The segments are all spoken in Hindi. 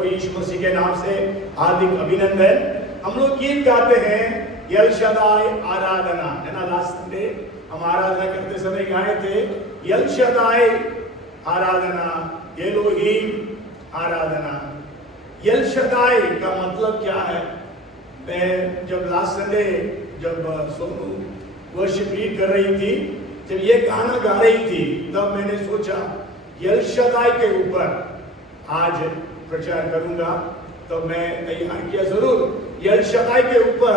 सबको यीशु मसीह के नाम से हार्दिक अभिनंदन। हम लोग गीत गाते हैं एल शदाई आराधना, है ना। लास्ट संडे हम आराधना करते समय गाए थे एल शदाई आराधना, एलोहीम आराधना। एल शदाई का मतलब क्या है? मैं जब लास्ट संडे जब सोनू वर्शिप लीड कर रही थी, जब ये गाना गा रही थी, तब मैंने सोचा एल शदाई के ऊपर आज प्रचार करूंगा। तो मैं तैयार किया जरूर। एल शदाई के ऊपर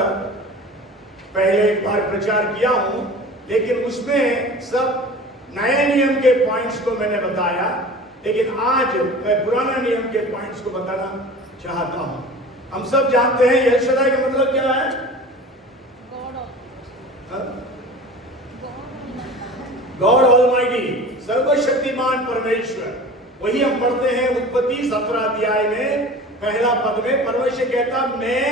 पहले एक बार प्रचार किया हूं, लेकिन उसमें सब नए नियम के पॉइंट्स को मैंने बताया, लेकिन आज मैं पुराना नियम के पॉइंट्स को बताना चाहता हूं। हम सब जानते हैं एल शदाई का मतलब क्या है? गॉड ऑलमाइटी, सर्वशक्तिमान परमेश्वर। वही हम पढ़ते हैं उत्पत्ति 17 अध्याय में पहला पद में परमेश्वर कहता मैं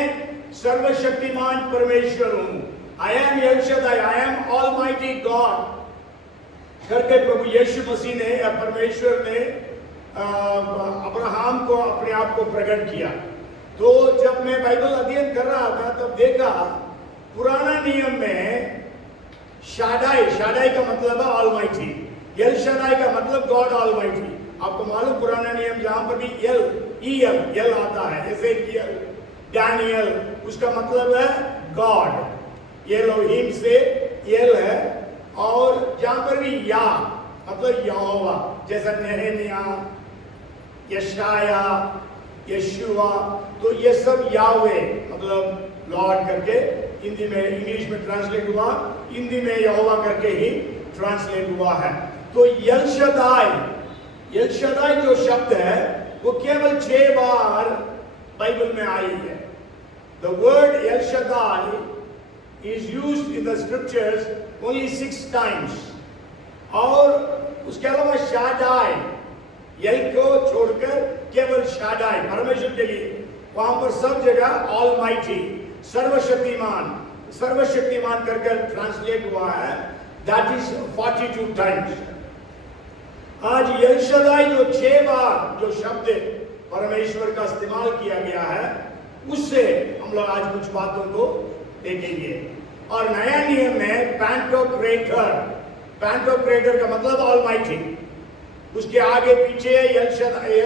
सर्वशक्तिमान परमेश्वर हूं। I am L Shaddai, I am almighty God करके प्रभु यीशु मसीह ने या परमेश्वर ने अब्राहम को अपने आप को प्रकट किया। तो जब मैं बाइबल अध्ययन कर रहा था तब देखा पुराना नियम में शादाई, शादाई का मतलब है ऑलमाइटी, एल शदाई का मतलब गॉड ऑलमाइटी। आपको मालूम पुराना नियम जहां पर भी एल आता है, जैसे डैनियल, उसका मतलब है गॉड, एलोहीम से एल है। और जहां पर भी या मतलब यहोवा, जैसा नेहमिया, यशाया, यशुआ, तो ये सब यावे मतलब लॉर्ड करके हिंदी में, इंग्लिश में ट्रांसलेट हुआ, हिंदी में यहोवा करके ही ट्रांसलेट हुआ है। तो एल शदाई जो शब्द है वो केवल 6 बार बाइबल में आई है। The word L Shaddai is used in the scriptures only 6 times. और उसके अलावा शादाई, एल को छोड़कर केवल शादाई परमेश्वर के लिए, वहां पर सब जगह ऑलमाइटी, सर्वशक्तिमान, सर्वशक्तिमान करके ट्रांसलेट हुआ है। That is 42 times. आज एल शदाई जो 6 बार जो शब्द परमेश्वर का इस्तेमाल किया गया है, उससे हम लोग आज कुछ बातों को देखेंगे। और नया नियम में पैंटोक्रेटर, पैंटोक्रेटर का मतलब ऑलमाइटी, उसके आगे पीछे एल शदाई,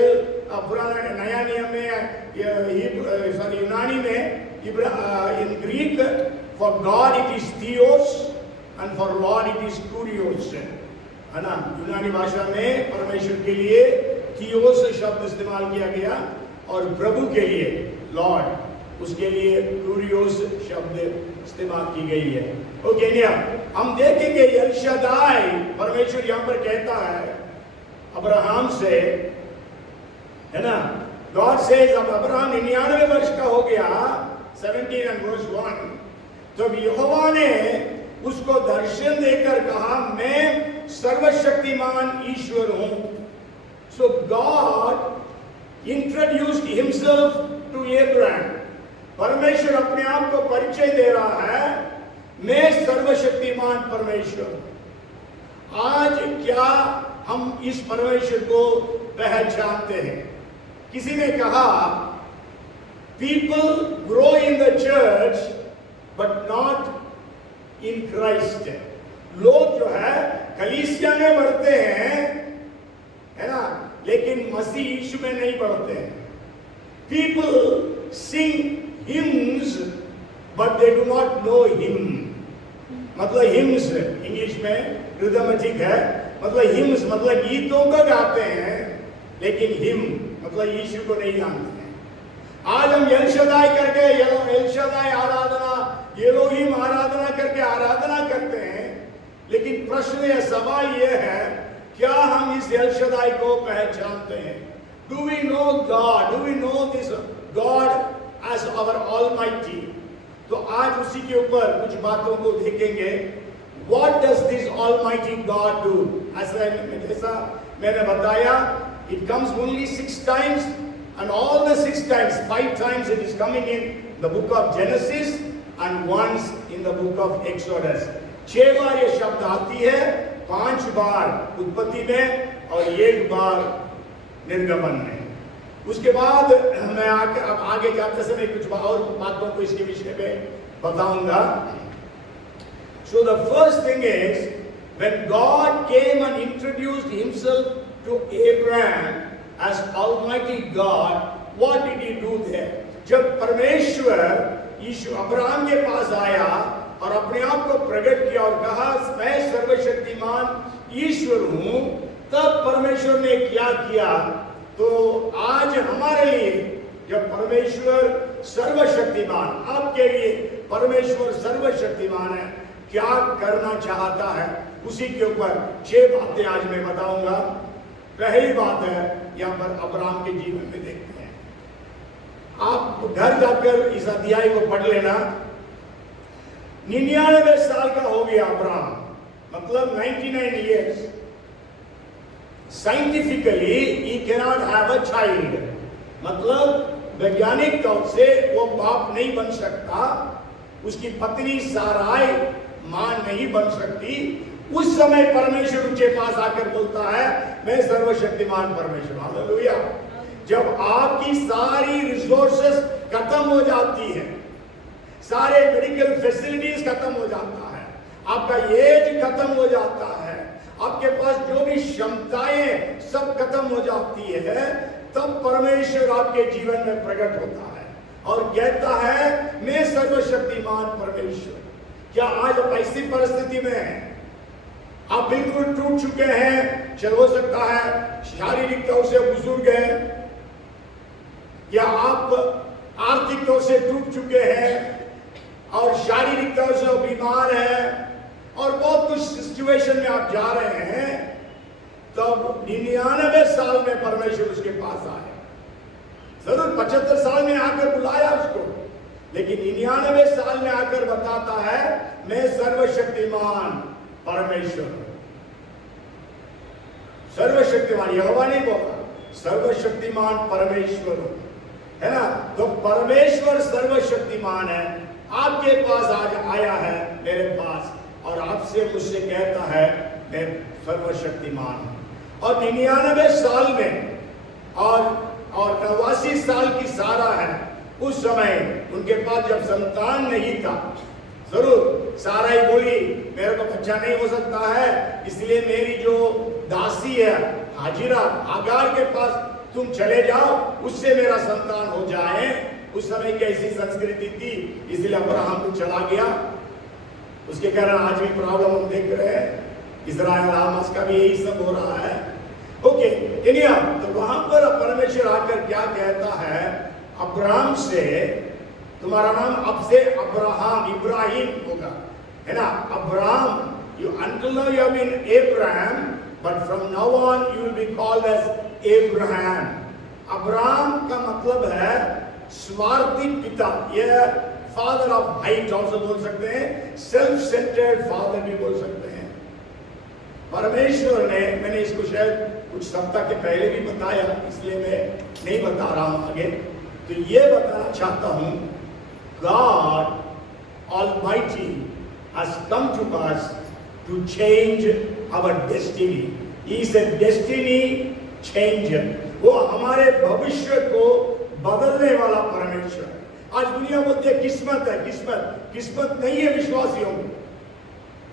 पुराना नया नियम में यूनानी में in Greek for God it is theos and for Lord it is kurios, है ना। यूनानी भाषा में परमेश्वर के लिए थियोस शब्द इस्तेमाल किया गया और प्रभु के लिए लॉर्ड, उसके लिए कुरियोस शब्द इस्तेमाल की गई है। ओके, हम देखेंगे एल शदाई परमेश्वर यहां पर कहता है अब्राहम से, है ना। गॉड सेज, अब अब्राहम 99 वर्ष का हो गया, 17 and verse 1, तो यहोवा ने उसको दर्शन देकर कहा मैं सर्वशक्तिमान ईश्वर हूं। So God introduced himself to Abraham. परमेश्वर अपने आप को परिचय दे रहा है, मैं सर्वशक्तिमान परमेश्वर। आज क्या हम इस परमेश्वर को पहचानते हैं? किसी ने कहा people grow in the church but not in Christ। लोग जो है कलीसिया में बढ़ते हैं, है ना, लेकिन मसीह यीशु में नहीं बढ़ते हैं। people sing hymns but they do not know him। मतलब hymns इंग्लिश में रिदमेटिक है, मतलब hymns मतलब गीतों को गाते हैं, लेकिन hymn मतलब यीशु को नहीं जानते हैं। आज हम एल शदाई करके, एल शदाई आराधना, एलोहीम आराधना करके आराधना करते हैं, लेकिन प्रश्न या सवाल यह है क्या हम इस एल शदाई को पहचानते हैं? Do we know God? Do we know this God as our almighty? तो आज उसी के ऊपर कुछ बातों को देखेंगे। What does this almighty God do? ऐसा मैंने बताया, it comes only 6 times and all the 6 times, 5 times it is coming in the book of Genesis and once in the book of Exodus। 6 बार ये शब्द आती है, 5 बार उत्पत्ति में और 1 बार निर्गमन में। उसके बाद मैं आगे जाते समय कुछ और बातों को इसके विषय में बताऊंगा. So the first thing is, when God came and introduced himself to Abraham as Almighty God, what did he do there? जब परमेश्वर यीशु अब्राहम के पास आया और अपने आप को प्रकट किया और कहा मैं सर्वशक्तिमान ईश्वर हूं, तब परमेश्वर ने क्या किया? तो आज हमारे लिए जब परमेश्वर सर्वशक्तिमान, आपके लिए परमेश्वर सर्वशक्तिमान है, क्या करना चाहता है, उसी के ऊपर 6 बातें आज मैं बताऊंगा. पहली बात है यहां पर अब्राहम के जीवन में देखते हैं. आप घर जाकर इस अध्याय को पढ़ लेना. 99 साल का हो गया अब्राहम, मतलब 99 years. Scientifically he cannot have a child, मतलब वैज्ञानिक तौर से वो बाप नहीं बन सकता. उसकी पत्नी साराई मां नहीं बन सकती. उस समय परमेश्वर उनके पास आकर बोलता है मैं सर्वशक्तिमान परमेश्वर. हालेलुया. जब आपकी सारी रिसोर्सेस खत्म हो जाती है, सारे मेडिकल फैसिलिटीज खत्म हो जाता है, आपका एज खत्म हो जाता है, आपके पास जो भी क्षमताएं सब खत्म हो जाती है, तब परमेश्वर आपके जीवन में प्रकट होता है और कहता है मैं सर्वशक्तिमान परमेश्वर. क्या आज आप ऐसी परिस्थिति में हैं? आप बिल्कुल टूट चुके हैं. चल हो सकता है शारीरिक तौर से बुजुर्ग हैं, या आप आर्थिक तौर से टूट चुके हैं और शारीरिक तौर से बीमार हैं और बहुत कुछ सिचुएशन में आप जा रहे हैं. तब 99 साल में परमेश्वर उसके पास आए. जरूर 75 साल में आकर बुलाया उसको, लेकिन 99 साल में आकर बताता है मैं सर्वशक्तिमान परमेश्वर. सर्वशक्तिमान यहोवा नहीं बोला, सर्वशक्तिमान परमेश्वर है ना. तो परमेश्वर सर्वशक्तिमान है, आपके पास आज आया है, मेरे पास, और आपसे मुझसे कहता है मैं सर्वशक्तिमान हूं. और 99 साल में और 89 साल की सारा है. उस समय उनके पास जब संतान नहीं था, जरूर सारा ही बोली मेरे को बच्चा नहीं हो सकता है, इसलिए मेरी जो दासी है हाजिरा आगार के पास तुम चले जाओ, उससे मेरा संतान हो जाए. उस समय कैसी संस्कृति थी, इसलिए अब्राहम को चला गया. उसके कारण आज भी प्रॉब्लम हम देख रहे हैं. इजराइल हमास का भी यही सब हो रहा है. ओके, तो वहां पर परमेश्वर आकर क्या कहता है अब्राहम से, तुम्हारा नाम अब से अब्राहम इब्राहिम होगा, है ना. Abraham, you until now you have been Abraham, but from now on you will be called as Abraham. Abraham का मतलब है स्वार्थी पिता. यह फादर ऑफ हाइट also बोल सकते हैं, सेल्फ सेंटर्ड फादर भी बोल सकते हैं. परमेश्वर ने, मैंने इसको शायद कुछ सप्ताह के पहले भी बताया, इसलिए मैं नहीं बता रहा हूं आगे. तो ये बताना चाहता हूं, God Almighty has come to us to change our destiny. He is a destiny changer. वो हमारे भविष्य को बदलने वाला परमेश्वर है. आज दुनिया बोलती है किस्मत है, किस्मत नहीं है विश्वासियों में.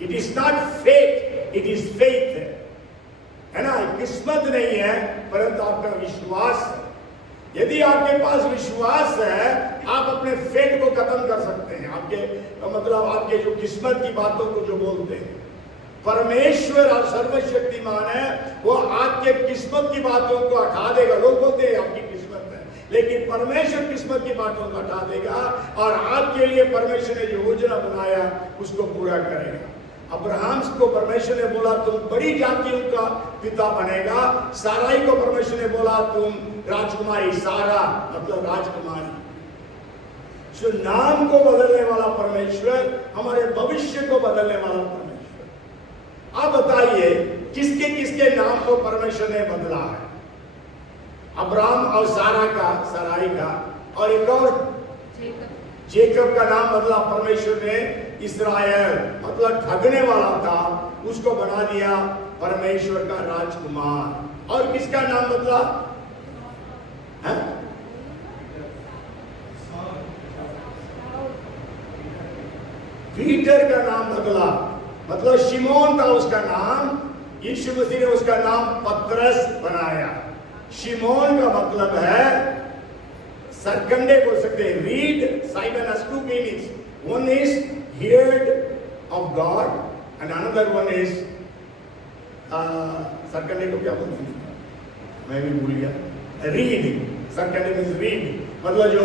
It is not fate, it is faith, है ना. किस्मत नहीं है, परंतु आपका विश्वास है. यदि आपके पास विश्वास है, आप अपने फेट को खत्म कर सकते हैं. आपके मतलब आपके जो किस्मत की बातों को जो बोलते हैं, परमेश्वर और सर्वशक्तिमान है, वो आपके किस्मत की बातों को हटा देगा. लोग बोलते हैं आपकी किस्मत है, लेकिन परमेश्वर किस्मत की बातों को हटा देगा और आपके लिए परमेश्वर ने जो योजना बनाया उसको पूरा करेगा. अब्राहम को परमेश्वर ने बोला तुम बड़ी जातियों का पिता बनेगा. साराई को परमेश्वर ने बोला तुम राजकुमारी, सारा मतलब राजकुमारी. सो नाम को बदलने वाला परमेश्वर, हमारे भविष्य को बदलने वाला परमेश्वर. आप बताइए किसके किसके नाम को परमेश्वर ने बदला है? अब्राहम और साराई का, और एक और जेकब का नाम बदला परमेश्वर ने. इस्राएल मतलब ठगने वाला था, उसको बना दिया परमेश्वर का राजकुमार. और किसका नाम बदला? हाँ? पीटर का नाम बदला, मतलब शिमोन था उसका नाम, यीशु मसीह ने उसका नाम पतरस बनाया। शिमोन का मतलब है सरकंडे बोल सकते हैं, read. Simon has two meanings. One is heard of God and another one is सरकंडे को क्या बोलते हैं, मैं भी भूल गया, रीड। सरकंडे मीन्स रीड, मतलब जो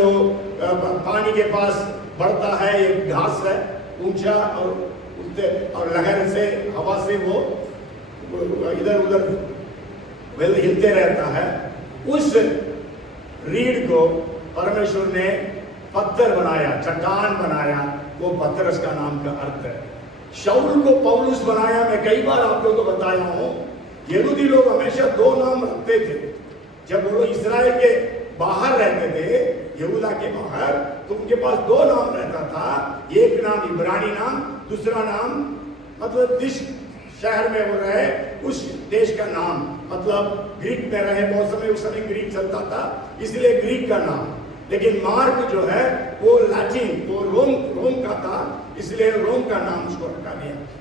पानी के पास बढ़ता है, एक घास है ऊंचा और उठते और लहर से, हवा से वो इधर उधर हिलते रहता है। उस रीढ़ को परमेश्वर ने पत्थर बनाया, चट्टान बनाया, वो पतरस का नाम का अर्थ है। शाऊल को पौलुस बनाया। मैं कई बार आप लोगों को बताया हूं, यहूदी लोग हमेशा दो नाम रखते थे। जब वो इस्राएल के बाहर रहते थे, यहूदा के बाहर, तो उनके पास दो नाम रहता था। एक नाम इब्रानी नाम, दूसरा नाम मतलब जिस शहर में वो रहे उस देश का नाम, मतलब ग्रीक में रहे बहुत समय, उस समय ग्रीक चलता था इसलिए ग्रीक का नाम। लेकिन मार्क जो है वो लैटिन, वो रोम का था, इसलिए रोम का नाम उसको रखा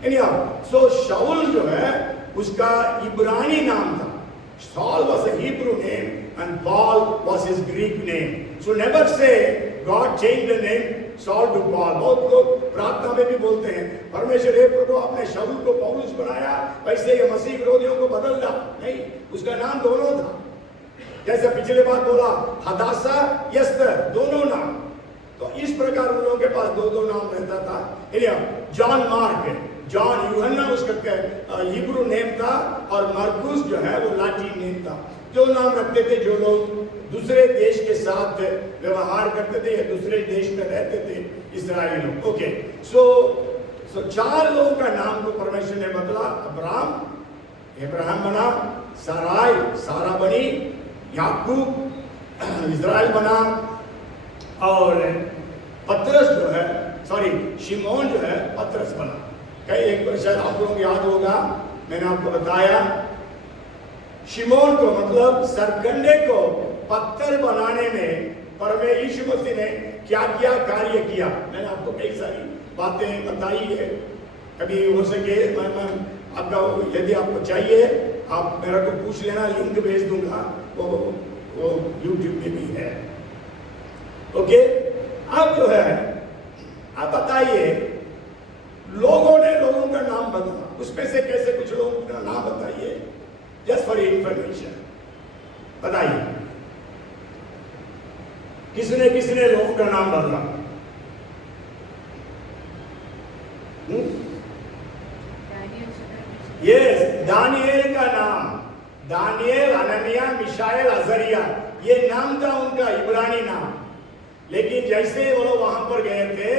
गया। सो शाऊल जो है उसका इब्रानी नाम था। Saul was a Hebrew name and Paul was his Greek name. So never say God changed the name Saul to Paul. बहुत लोग प्रार्थना में भी बोलते हैं, परमेश्वर हे प्रभु आपने शाऊल को पौलुस बनाया, वैसे ये मसीह विरोधियों को बदल दा। नहीं, उसका नाम दोनों था। जैसे पिछले बार बोला हदासा, यस्तर, दोनों नाम। तो इस प्रकार उन लोगों के पास दो दो नाम रहता था। जॉन मार्क, जॉन यूहन्ना उसका हिब्रू नेम था, और मरकुस जो है वो लाटीन नेम था। जो नाम रखते थे जो लोग दूसरे देश के साथ व्यवहार करते थे या दूसरे देश में रहते थे, इस्राएली लोग। ओके, सो चार लोगों का नाम को परमेश्वर ने बदला। अब्राहम बना, साराई, सारा बनी, याकूब इस्राएल बना, और पतरस जो है, सॉरी शिमोन जो है पतरस बना। कई एक बार शायद आप लोगों को याद होगा, मैंने आपको बताया शिमोन को मतलब सरकंडे को पत्थर बनाने में परमेश्वर यीशु मसीह ने क्या क्या कार्य किया। मैंने आपको कई सारी बातें बताई है। कभी हो सके मैं आपका, यदि आपको चाहिए आप मेरा को पूछ लेना, लिंक भेज दूंगा, वो यूट्यूब पे भी है। ओके, अब जो है आप बताइए, लोगों ने लोगों का नाम बदला, उसमें से कैसे कुछ लोगों का नाम बताइए, जस्ट फॉर इंफॉर्मेशन बताइए, किसने लोगों का नाम बदला? यस, दानिएल का नाम, दानिएल, हननिया, मिशाएल, अजरिया, ये नाम था उनका इब्रानी नाम। लेकिन जैसे वो लोग वहां पर गए थे,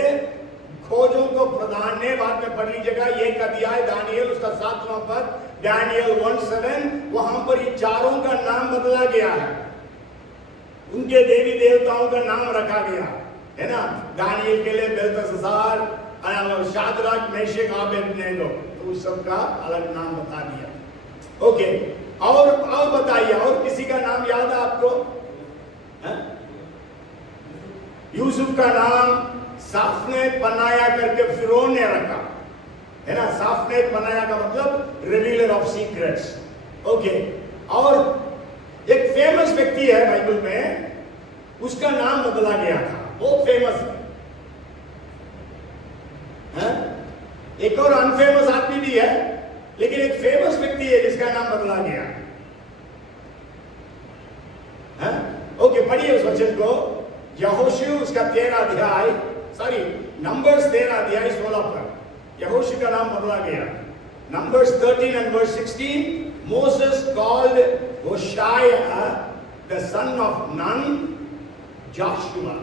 खोजों को प्रधान ने, बाद में पढ़ लीजिएगा एक अध्याय दानिएल उसका 7वां पद, दानिएल 1:7, वहां पर ये चारों का नाम बदला गया है, उनके देवी देवताओं का नाम रखा गया है ना। दानिएल के लिए बेलतशस्सार, शाद्राक, मेशक, अबेदनेगो, तो उस सब का अलग नाम बता दिया। ओके, और बताइए, और किसी का नाम याद है आपको? यूसुफ का नाम साफनेत पनाया करके फिरौन ने रखा है ना। साफनेत पनाया का मतलब रिवीलर ऑफ सीक्रेट्स। ओके, और एक फेमस व्यक्ति है बाइबल में, उसका नाम बदला गया था, बहुत फेमस है। एक और अनफेमस आदमी भी है, लेकिन एक फेमस व्यक्ति है जिसका नाम बदला गया है। ओके, पढ़िए उस वचन को, यहोशू उसका 13 अध्याय, सॉरी नंबर्स 13 अध्याय 16 पर यहोशू का नाम बदला गया। Numbers 13 and verse 16, Moses called Hoshea the son of Nun Joshua।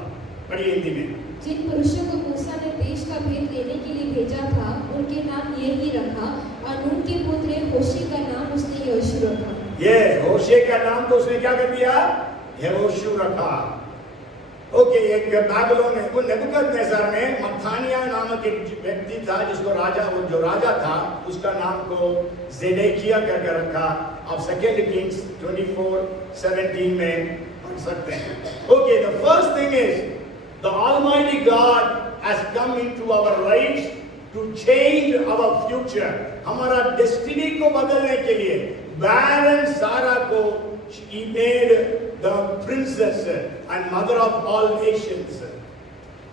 पढ़िए हिंदी में। जिन पुरुषों को मूसा ने देश का भेद लेने के लिए भेजा था, उनके नाम ये ही रखा, और नून के पुत्र होशे का नाम उसने यहोशू रखा। ये होशे का नाम तो उसने क्या कर दिया? यहोशू रखा। ओके, एक बाबिलोन है, वो नेबुकदनेस्सर ने, मत्थानिया नामक एक व्यक्ति था जिसको राजा, वो जो राजा था उसका नाम को ज़ेडेकिया करके रखा। आप 2 किंग्स 24:17 में लिख सकते हैं. Okay, the first thing is the Almighty God has come into our lives to change our future. हमारा डेस्टिनी को बदलने के लिए barren Sarah को he made the princess and mother of all nations.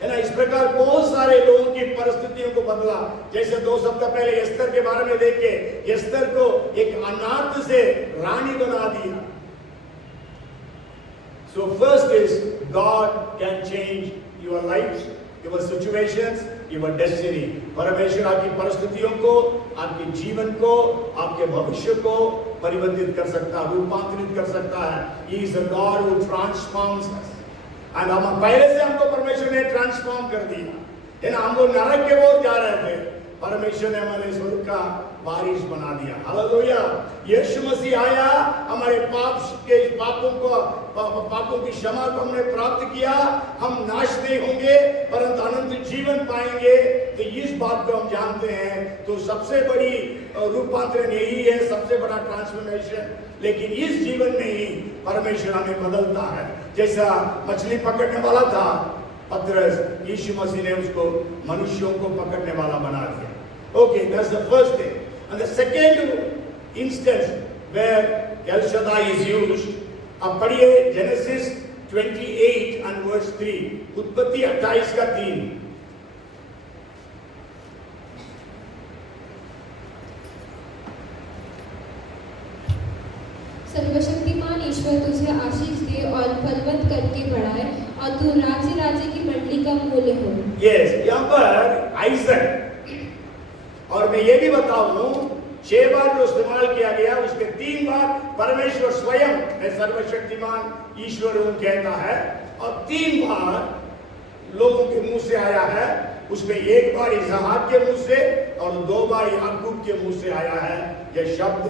है ना, इस प्रकार बहुत सारे लोगों की परिस्थितियों को बदला. जैसे 2 सप्ताह पहले एस्तर के बारे में देख के एस्तर को एक अनाथ से रानी बना दिया. So first is God can change your lives, your situations, your destiny. परमेश्वर आपकी परिस्थितियों को, आपके जीवन को, आपके भविष्य को परिवर्तित कर सकता है, रूपांतरित कर सकता है. He is a God who transforms us. And हम पहले से हमको परमेश्वर ने ट्रांसफॉर्म कर दिया है ना. हम लोग नरक के ओर जा रहे थे, परमेश्वर ने हमारे स्वर्ग का वारिस बना दिया. हालेलुया. यीशु मसीह आया, हमारे पापों की क्षमा को हमने प्राप्त किया. हम नाश नहीं होंगे परंतु अनंत जीवन पाएंगे. तो इस बात को हम जानते हैं. तो सबसे बड़ी रूपांतरण यही है, सबसे बड़ा ट्रांसफॉर्मेशन. लेकिन इस जीवन में ही परमेश्वर हमें बदलता है. जैसा मछली पकड़ने वाला था पतरस, यीशु मसीह ने उसको मनुष्यों को पकड़ने वाला बना दिया. Okay, that's the first thing. And the second instance where El Shaddai is used, अब पढ़िए Genesis 28 and verse 3, उत्पत्ति 28 का 3. सर्वशक्तिमान ईश्वर तुझे आशीष दे और फलवंत करके बढ़ाए और तू राज्य राज्य की मंडली का मूल्य हो. Yes, यहाँ पर आइजक, और मैं ये भी बताऊं 6 बार जो इस्तेमाल किया गया उसके 3 बार परमेश्वर स्वयं मैं सर्वशक्तिमान ईश्वर हूं कहता है और 3 बार लोगों के मुंह से आया है. उसमें 1 बार इसहाक के मुंह से और 2 बार याकूब के मुंह से आया है यह शब्द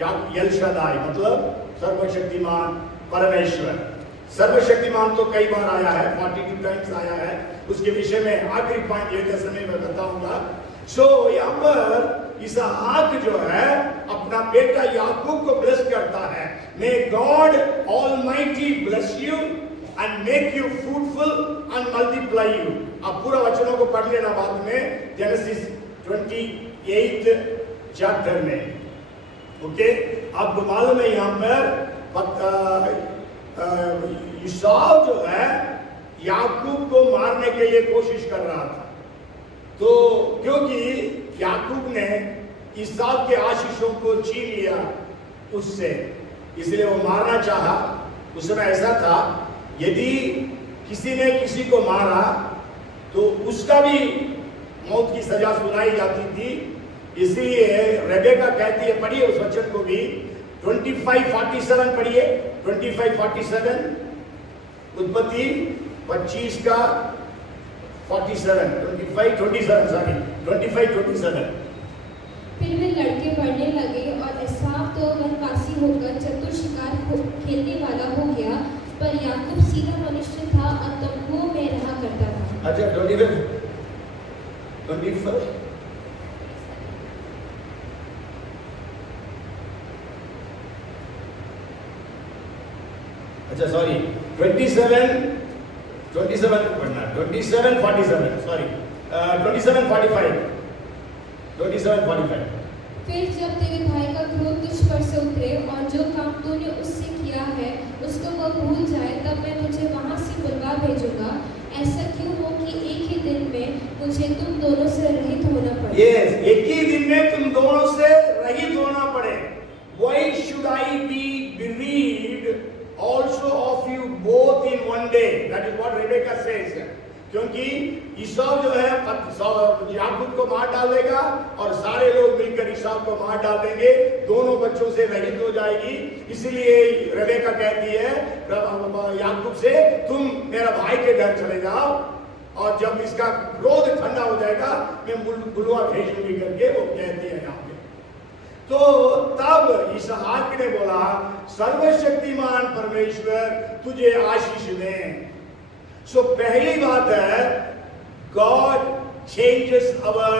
एल शदाई, मतलब सर्वशक्तिमान परमेश्वर. सर्वशक्तिमान तो कई बार आया है, 42 टाइम्स आया है. उसके विषय में आखिरी पॉइंट लेते समय मैं बताऊंगा. सो यहाँ पर इसहाक जो है अपना बेटा याकूब को ब्लेस करता है. May God almighty bless you and make you fruitful and multiply you. आप पूरा वचनों को पढ़ लेना बाद में जेनेसिस 28 चैप्टर में. ओके, आपको मालूम है यहाँ पर ईसाव जो है याकूब को मारने के लिए कोशिश कर रहा था. तो क्योंकि याकूब ने ईसाव के आशीषों को छीन लिया उससे, इसलिए वो मारना चाहा. उस समय ऐसा था यदि किसी ने किसी को मारा तो उसका भी मौत की सजा सुनाई जाती थी. इसलिए रेबेका कहती है, पढ़िए उस वचन को भी 25:47 पढ़िए. 25:47 उत्पत्ति 25 का 47 25:27 सॉरी 25:27. फिर वे लड़के बढ़ने लगे और एसाव तो वनवासी होकर चतुर शिकार खेलने वाला हो गया, पर याकूब सीधा मनुष्य था और तंबुओं में रहा करता था. अच्छा 25 अच्छा सॉरी 27 पढ़ना 27:47 सॉरी 27:45. फिर जब तेरे भाई का क्रोध तुझ पर से उतरे और जो काम तूने उससे किया है उसको वह भूल जाए, तब मैं तुझे वहां से बुलवा भेजूंगा. ऐसा क्यों हो कि एक ही दिन में मुझे तुम दोनों से रहित होना पड़े. Yes, एक ही दिन में तुम दोनों से रहित होना पड़े. Why should I be bereaved also of you both in one day? That is what Rebecca says. क्योंकि ईसाव जो है याकूब को मार डालेगा और सारे लोग मिलकर ईसाव को मार डाल देंगे, दोनों बच्चों से रहित हो जाएगी. इसलिए रेबेका कहती है याकूब से, तुम मेरा भाई के घर चले जाओ और जब इसका क्रोध ठंडा हो जाएगा मैं बुलवा भेजूंगी करके वो कहती है यहाँ पे. तो तब इसहाक ने बोला, सर्वशक्तिमान परमेश्वर तुझे आशीष दे. सो पहली बात है, गॉड चेंजेस आवर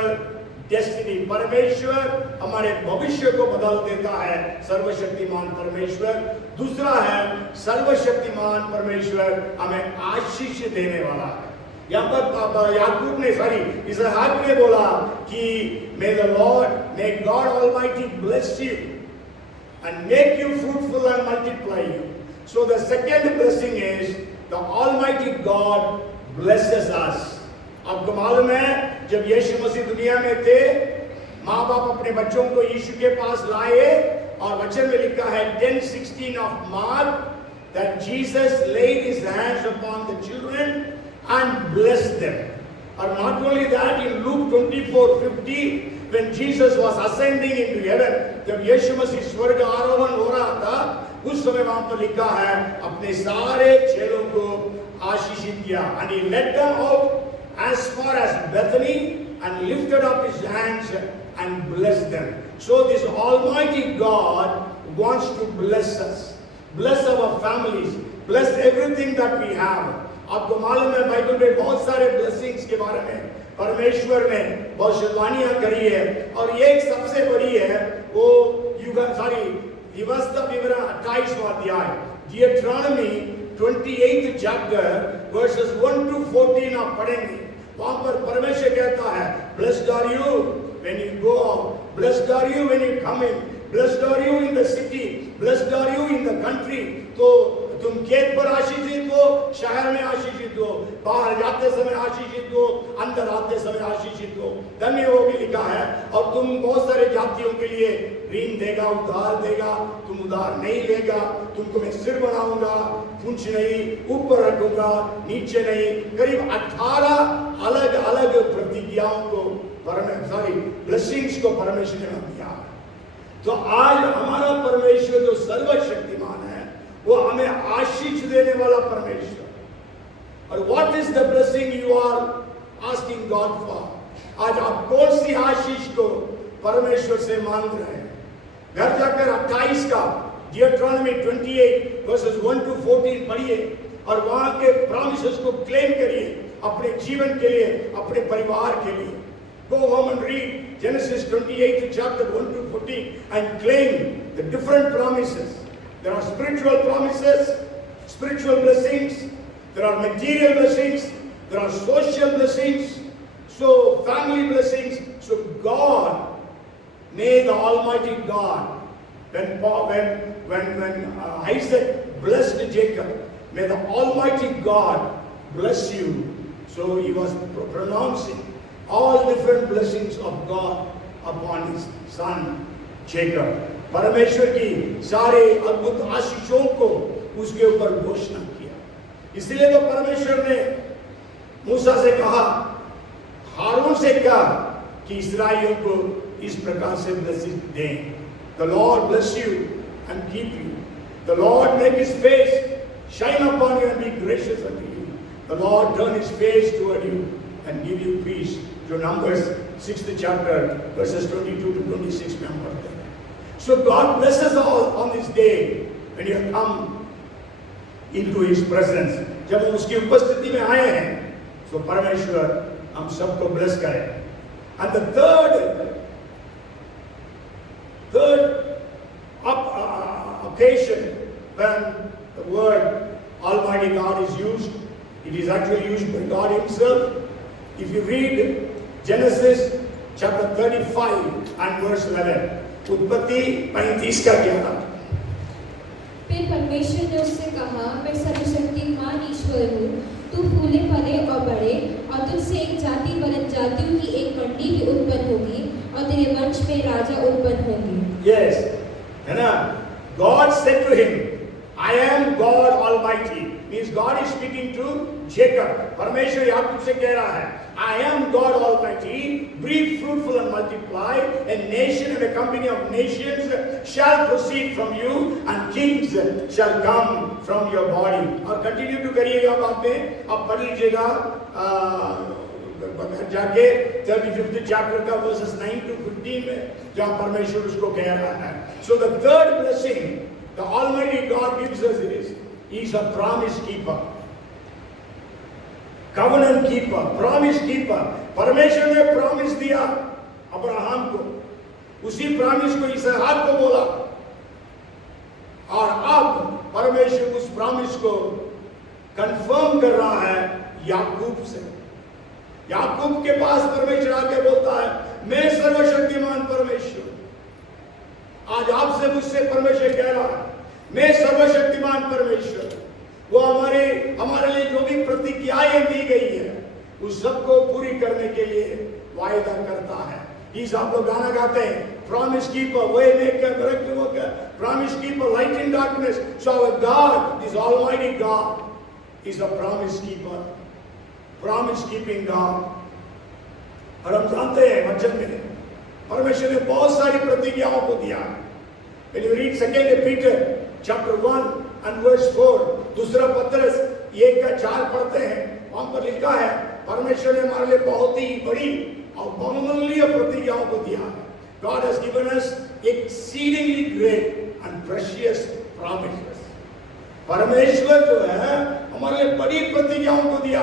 डेस्टिनी। परमेश्वर हमारे भविष्य को बदल देता है, सर्वशक्तिमान परमेश्वर। दूसरा है, सर्वशक्तिमान परमेश्वर हमें आशीष देने वाला है। यहाँ पर याकूब ने इसहाक ने बोला कि may the Lord, may God Almighty bless you and make you fruitful and multiply you. So the second blessing is the Almighty God blesses us. आपको मालूम है, जब यीशु मसीह दुनिया में थे, माँ बाप अपने बच्चों को यीशु के पास लाए और वचन में लिखा है 10:16 of Mark that Jesus laid his hands upon the children and blessed them. And not only that, in Luke 24:50, when Jesus was ascending into heaven, जब यीशु मसीह स्वर्ग आरोहण हो रहा था, उस समय वहां पर लिखा है अपने सारे चेलों को आशीषित किया। And he led them out as far as Bethany and lifted up his hands and blessed them. So this Almighty God wants to bless us, bless our families, bless everything that we have. आपको मालूम है, बाइबल में बहुत सारे ब्लेसिंग्स के बारे में परमेश्वर ने भविष्यवाणियां करी है, और ये एक सबसे बड़ी है, वो व्यवस्था विवरण 28वां अध्याय, Deuteronomy 28th chapter verses 1 to 14 आप पढ़ेंगे। वहां पर परमेश्वर कहता है, blessed are you when you go out, blessed are you when you come in, blessed are you in the city, blessed are you in the country। तो तुम खेत पर आशीषित हो, शहर में आशीषित हो, बाहर जाते समय आशीषित हो, अंदर आते समय आशीषित हो, धन्य हो भी लिखा है। और तुम बहुत सारे जातियों के लिए ऋण देगा, उधार देगा, तुम उधार नहीं लेगा, तुमको मैं सिर बनाऊंगा, पूंछ नहीं, ऊपर रखूंगा, नीचे नहीं। करीब 18 अलग अलग प्रतिज्ञाओं को ब्लेसिंग्स को परमेश्वर ने दिया। तो आज हमारा परमेश्वर जो सर्वशक्तिमान है, वो हमें आशीष देने वाला परमेश्वर। और what is the blessing you are asking God for? आज आप कौन सी आशीष को परमेश्वर से मांग रहे हैं? घर जाकर 28 का Deuteronomy 28 verses 1 to 14 पढ़िए और वहां के प्रॉमिसेस को क्लेम करिए अपने जीवन के लिए, अपने परिवार के लिए। Go home and read Genesis 28th chapter 1 to 14 and claim the different promises. There are spiritual promises, spiritual blessings, there are material blessings, there are social blessings, so family blessings. So God, may the Almighty God, when Isaac blessed Jacob, may the Almighty God bless you. So he was pronouncing all different blessings of God upon his son Jacob. परमेश्वर की सारे अद्भुत आशीषों को उसके ऊपर घोषणा किया। इसलिए तो परमेश्वर ने मूसा से कहा, हारून से कहा कि इस्राएलियों को इस प्रकार से ब्लेसिंग दें। The Lord bless you and keep you. The Lord make his face shine upon you and be gracious unto you. The Lord turn his face toward you and give you peace. जो Numbers 6th chapter verses 22 to 26 में हम पढ़ते हैं। So God blesses all on this day when you have come into his presence. जब हम उसकी उपस्थिति में आए हैं, तो परमेश्वर हम सबको ब्लेस करें। And the third occasion when the word Almighty God is used, it is actually used by God himself. If you read Genesis chapter 35 and verse 11, उत्पत्ति 35 का 11। फिर परमेश्वर ने उससे कहा, मैं सर्वशक्तिमान ईश्वर हूँ, तू फूले फले और बढ़े, और तुझसे एक जाति वरन जातियों की एक मंडी भी उत्पन्न होगी, और तेरे वंश में राजा उत्पन्न होंगे। Yes, है ना? God said to him, I am God Almighty. Means God is speaking to Jacob. परमेश्वर याकूब से कह रहा है, I am God Almighty. Be fruitful and multiply. A nation and a company of nations shall proceed from you, and kings shall come from your body. और continue to करिएगा बाद में, आप पढ़ लीजिएगा जाके 35th chapter का verses 9 to 15 में, जहाँ परमेश्वर उसको कह रहा है। So the third blessing the Almighty God gives us is, he is a promise keeper, covenant keeper, promise keeper. परमेश्वर ने प्रॉमिस दिया अब्राहम को, उसी प्रॉमिस को इसहाक को बोला, और अब परमेश्वर उस प्रॉमिस को कंफर्म कर रहा है याकूब से। याकूब के पास परमेश्वर आके बोलता है, मैं सर्वशक्तिमान परमेश्वर, आज आपसे मुझसे परमेश्वर कह रहा है, मैं सर्वशक्तिमान परमेश्वर, वो हमारे लिए जो भी प्रतिज्ञाएं दी गई है उस सबको पूरी करने के लिए वायदा करता है। इस आप लोग गाना गाते हैं, promise keeper, way maker, miracle worker, promise keeper, light in darkness. So our God, this almighty God is a promise keeper, promise keeping God. और हम जानते हैं वचन में परमेश्वर ने बहुत सारी प्रतिज्ञाओं को दिया। When you read 2 Peter chapter 1 and verse 4, दूसरा पत्रस 1:4 पढ़ते हैं, वहां पर लिखा है परमेश्वर ने हमारे लिए बहुत ही बड़ी और बहुमूल्य प्रतिज्ञाओं को दिया है। God has given us exceedingly great and precious promises. परमेश्वर जो है हमारे लिए बड़ी प्रतिज्ञाओं को दिया,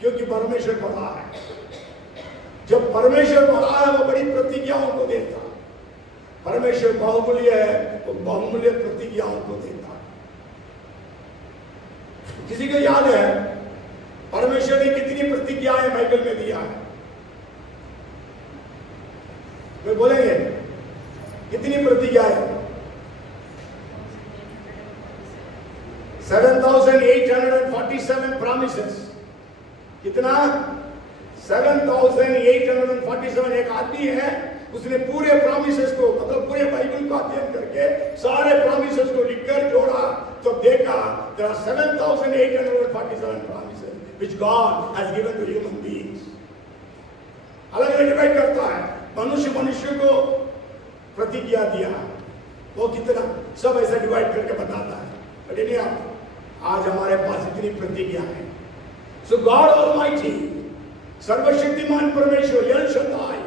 क्योंकि परमेश्वर बड़ा है। जब परमेश्वर बड़ा है वो बड़ी प्रतिज्ञाओं को देता है। परमेश्वर बहुमूल्य है, वो बहुमूल्य प्रतिज्ञाओं को देता है। किसी को याद है परमेश्वर ने कितनी प्रतिज्ञाएं बाइबल में दिया है? वे बोलेंगे कितनी प्रतिज्ञाएं? 7,847 promises। कितना? 7,847। एक आदमी है, उसने पूरे प्रॉमिसेस को, मतलब पूरे बाइबल को अध्ययन करके सारे प्रॉमिसेस को लिखकर जोड़ा, तो देखा there are 7,847 promises which God has given to human beings। अलग अलग डिवाइड करता है, मनुष्य को प्रतिज्ञा दिया, वो कितना सब ऐसा डिवाइड करके बताता है। बट नहीं, आज हमारे पास इतनी प्रतिज्ञा है। सो गॉड ऑलमाइटी, सर्वशक्तिमान परमेश्वर, एल शद्दाई,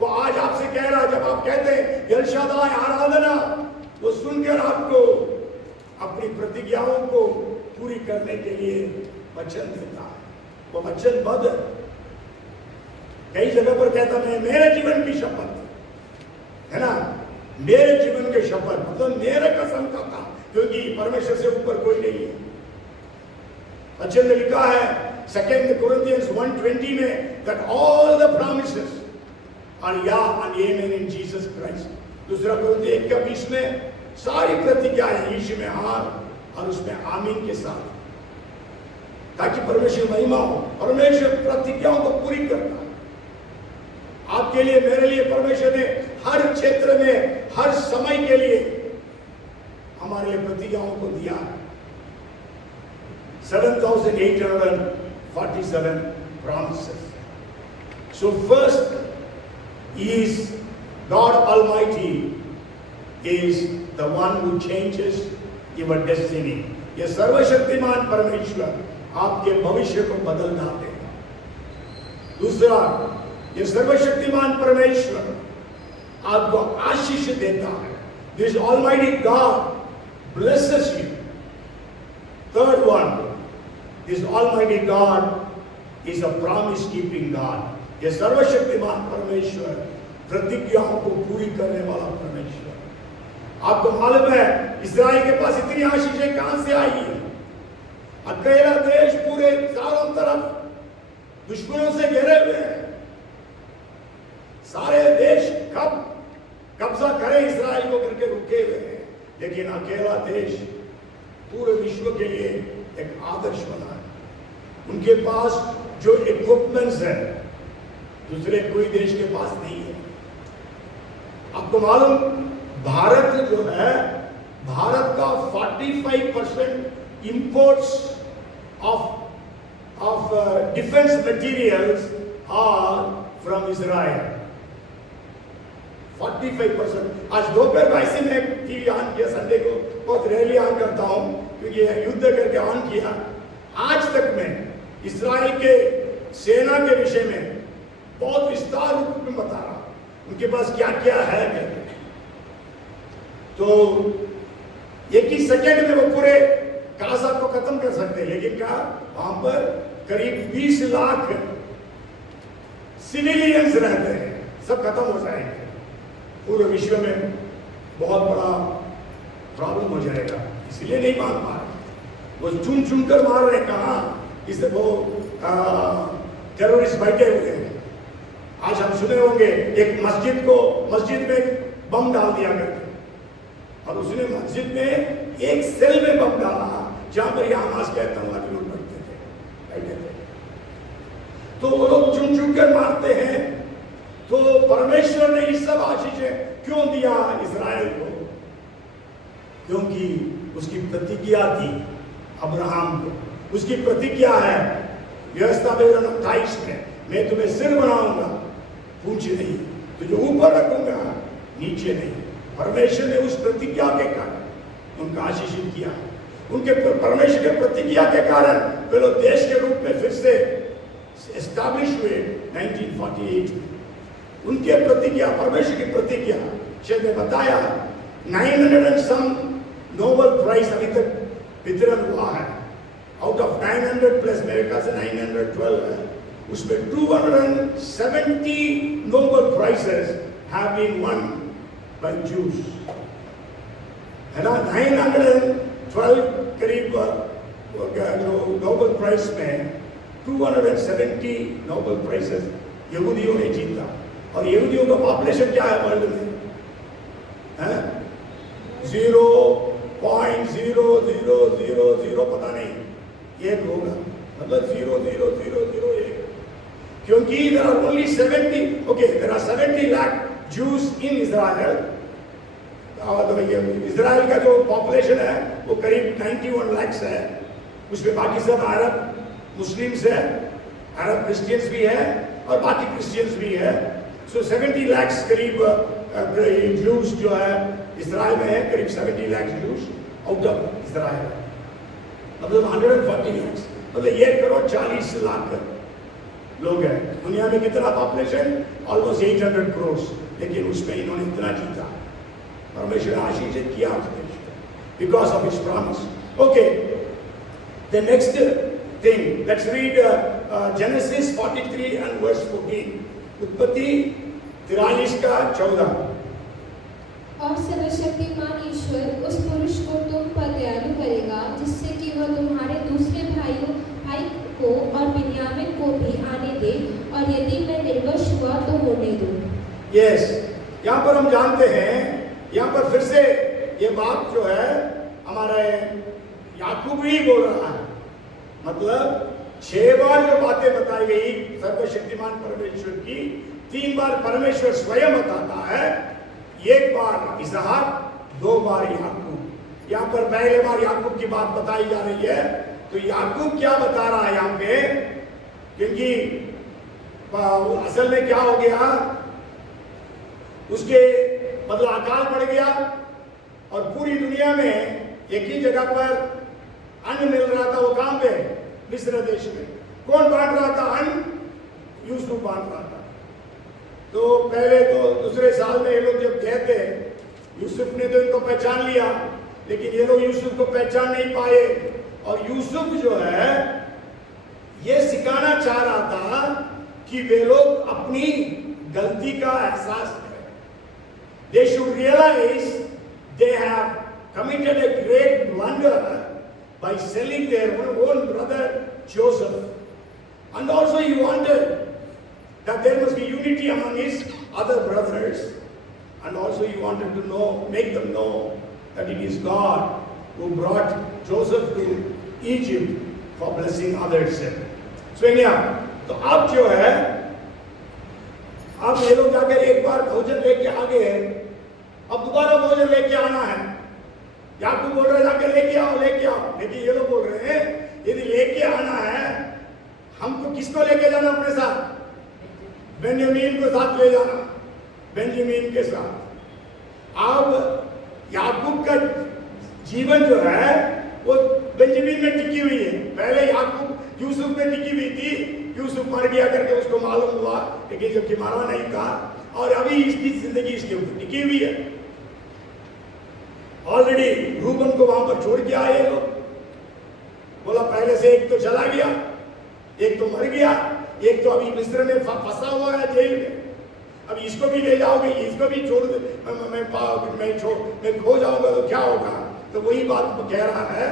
वो आज आपसे कह रहा है, जब आप कहते हैं एल शद्दाई आराधना, वो सुनकर आपको अपनी प्रतिज्ञाओं को पूरी करने के लिए वचन देता है। वो वचन बद्ध है। कई जगह पर कहता है मेरे जीवन की शपथ है ना, मेरे जीवन के शपथ, मतलब मेरे कसम खाता, क्योंकि परमेश्वर से ऊपर कोई नहीं है। वचन में लिखा है 2 Corinthians 1:20 में that all the promises are yeah and amen in Jesus Christ। दूसरा कुरिन्थियों 1:20 में सारी प्रतिज्ञाएं यीशु में हां और उसमें आमीन के साथ, ताकि परमेश्वर महिमा हो। परमेश्वर प्रतिज्ञाओं को पूरी करता है। आपके लिए, मेरे लिए परमेश्वर ने हर क्षेत्र में, हर समय के लिए हमारे लिए प्रतिज्ञाओं को दिया है। 7,847 promises। So first is God Almighty is the one who changes your destiny। ये सर्वशक्तिमान परमेश्वर आपके भविष्य को बदल देगा। दूसरा, ये सर्वशक्तिमान परमेश्वर आपको आशीष देता है। This Almighty God blesses you। Third one, this Almighty God is a promise keeping God। ये सर्वशक्तिमान परमेश्वर प्रतिज्ञाओं को पूरी करने वाला परमेश्वर। आपको मालूम है इस्राएल के पास इतनी आशीषें कहां से आई है? अकेला देश पूरे चारों तरफ दुश्मनों से घिरे हुए हैं। सारे देश कब कब्जा करें इस्राएल को करके रुके हुए हैं, लेकिन अकेला देश पूरे विश्व के लिए एक आदर्श बना है। उनके पास जो इक्विपमेंट्स है दूसरे कोई देश के पास नहीं है। आपको मालूम भारत जो है, भारत का 45% imports of defence materials are from Israel. 45%। आज दोपहर को ऐसे में टीवी ऑन किया, संडे को बहुत रेयरली ऑन करता हूं क्योंकि युद्ध करके ऑन किया। आज तक मैं इस्राएल के सेना के विषय में बहुत विस्तार रूप में बता रहा हूं, उनके पास क्या क्या है करके। तो एक ही सेकेंड में वो पूरे गाजा को खत्म कर सकते हैं, लेकिन क्या वहां पर करीब 20 लाख सिविलियंस रहते हैं। सब खत्म हो जाएंगे, पूरे विश्व में बहुत बड़ा प्रॉब्लम हो जाएगा। इसलिए नहीं मान पा रहे, वो चुन चुन कर मार रहे। कहा इससे वो टेररिस्ट बैठे हुए हैं। आज हम सुने होंगे एक मस्जिद में बम डाल दिया करके, और उसने मस्जिद में एक सेल में बम डाला जहां पर हमास के आतंकवादी लोग बैठे थे। तो वो लोग चुन चुन कर मारते हैं। तो परमेश्वर ने ये सब आशीषें क्यों दिया इस्राएल को? क्योंकि उसकी प्रतिज्ञा थी अब्राहम को। उसकी प्रतिज्ञा है व्यवस्था विवरण 28 में, मैं तुम्हें सिर बनाऊंगा, पूंछ नहीं, तुझे ऊपर रखूंगा, नीचे नहीं। परमेश्वर ने उस प्रतिज्ञा के कारण उनका आशीषित किया। उनके परमेश्वर के प्रतिज्ञा के कारण वे लोग देश के रूप में फिर से एस्टैब्लिश हुए 1948 में। उनके प्रतिज्ञा, परमेश्वर की प्रतिज्ञा, शायद ने बताया 900 and some नोबेल प्राइज अभी तक वितरण हुआ है। आउट ऑफ 900 प्लस मेरे ख्याल से 912 है, उसमें 270 Nobel prizes have been won by Jews, है ना। 912 करीब नोबेल प्राइज में 270 नोबेल प्राइजेस यहूदियों ने जीता। और यहूदियों का पॉपुलेशन क्या है वर्ल्ड में? 0.0000 पता नहीं, एक होगा, मतलब 0.0001, क्योंकि there are only 70 lakh Jews in Israel। Israel का जो पॉपुलेशन है वो करीब 91 lakhs है। उसमें बाकी सब अरब मुस्लिम्स है, अरब क्रिश्चियंस भी है और बाकी क्रिश्चियंस भी है। सो 70 lakhs करीब जूस जो है इजराइल में है, करीब 70 lakh juice out of Israel, मतलब 140 lakhs, मतलब 1,40,00,000 लोग हैं। दुनिया में कितना पॉपुलेशन? ऑलमोस्ट 800 करोड़, लेकिन उसमें इन्होंने इतना जीता। परमेश्वर ने आशीषित किया because of his promise. Okay, the next thing, let's read genesis 43 and verse 14। उत्पत्ति 43 का 14। और सर्वशक्तिमान ईश्वर उस पुरुष को तुम पर दयालु करेगा, जिससे कि वह तुम्हारे दूसरे भाई को और बिन्यामीन को भी आने दे, और यदि मैं निर्वश हुआ तो होने दो। यस, यहाँ पर हम जानते हैं, यहाँ पर फिर से ये बात जो है हमारे याकूब ही बोल रहा है। मतलब 6 बार जो बातें बताई गई सर्वशक्तिमान परमेश्वर की, 3 बार परमेश्वर स्वयं बताता है, 1 बार इसहाक, 2 बार याकूब। यहाँ पर पहले बार याकूब की बात बताई जा रही है। तो याकूब क्या बता रहा है यहाँ पे? क्योंकि असल में क्या हो गया, उसके मतलब अकाल पड़ गया और पूरी दुनिया में एक ही जगह पर अन्न मिल रहा था। वो कहां पे? मिस्र देश में। कौन बांट रहा था अन्न? यूसुफ बांट रहा था। तो पहले तो दूसरे साल में ये लोग जब गए थे, यूसुफ ने तो इनको पहचान लिया, लेकिन ये लोग यूसुफ को पहचान नहीं पाए। और यूसुफ जो है ये सिखाना चाह रहा था कि वे लोग अपनी गलती का एहसास करें। They should realize they have committed a great blunder by selling their own brother Joseph. And also he wanted that there must be unity among his other brothers. And also he wanted to make them know that it is God who brought Joseph to Egypt for blessing others. So तो अब जो है, अब ये लोग जाकर एक बार भोजन लेके आ गए, अब दोबारा भोजन लेके आना है। याकूब बोल रहे जाकर लेके आओ, लेकिन ये लोग बोल रहे हैं यदि लेके आना है हमको किसको लेके जाना अपने साथ? बेंजामिन को साथ ले जाना, बेंजामिन के साथ। अब याकूब का जीवन जो है वो बेंजामिन में टिकी हुई है। पहले याकूब यूसुफ में टिकी हुई थी, यूसुफ मर गया करके उसको मालूम हुआ, लेकिन जबकि मारा नहीं था, और अभी इसकी जिंदगी इसके ऊपर टिकी हुई है। ऑलरेडी रूबन को वहां पर छोड़ के आए लोग, बोला पहले से एक तो चला गया, एक तो मर गया, एक तो अभी मिस्र में फंसा हुआ है जेल में। अब इसको भी ले जाओगे, इसको भी छोड़ दे, मैं खो जाऊंगा तो क्या होगा? तो वही बात वो कह रहा है,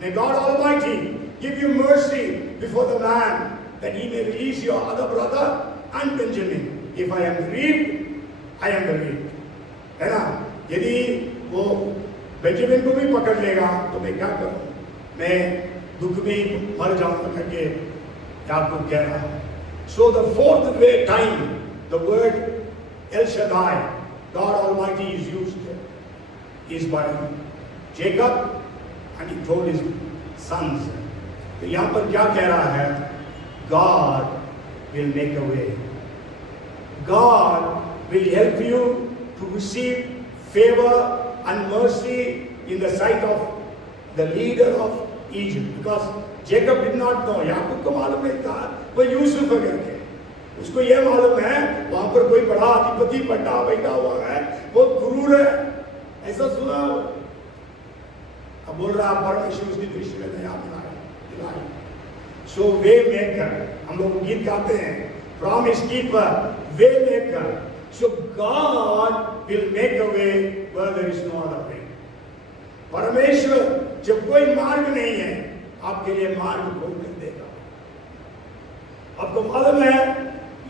May God Almighty give you mercy before the man, that he may release your other brother and Benjamin. If I am bereaved, I am bereaved. है ना? यदि वो बेंजामिन को भी पकड़ लेगा तो मैं क्या करूं? मैं दुख में ही मर जाऊंगा करके याकूब कह रहा है. So the fourth time, the word El Shaddai, God Almighty, is used is by Jacob, and he told his sons. तो यहाँ पर क्या कह रहा है? God will make a way. God will help you to receive favor and mercy in the sight of the leader of Egypt, because Jacob did not know. याकूब को मालूम नहीं था वो यूसुफ है करके. उसको ये मालूम है वहां पर कोई बड़ा अधिपति बड़ा बैठा हुआ है, बहुत क्रूर है, ऐसा सुना. अब बोल रहा परमेश्वर उसकी दृष्टि में दया दिलाई. सो वे मेकर, हम लोग गीत गाते हैं, promise keeper, way maker. So God will make a way where there is no other way. परमेश्वर जब कोई मार्ग नहीं है आपके लिए मार्ग खोल कर देगा. आपको मालूम है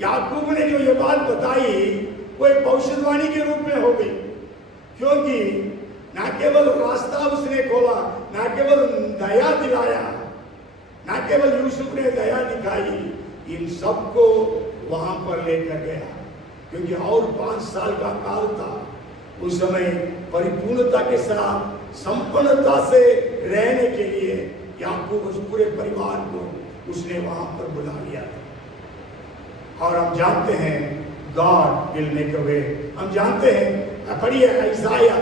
याकूब ने जो ये बात बताई वो एक भविष्यवाणी के रूप में हो गई, क्योंकि ना केवल रास्ता उसने खोला, ना केवल दया दिलाया, ना केवल यूसुफ ने दया दिखाई, इन सबको वहां पर लेकर गया. क्योंकि और 5 साल का काल था. उस समय परिपूर्णता के साथ संपन्नता से रहने के लिए याकूब उस पूरे परिवार को उसने वहां पर बुला लिया था. और हम जानते हैं गॉड विल मेक अ वे. हम जानते हैं, पढ़िए आइज़ाया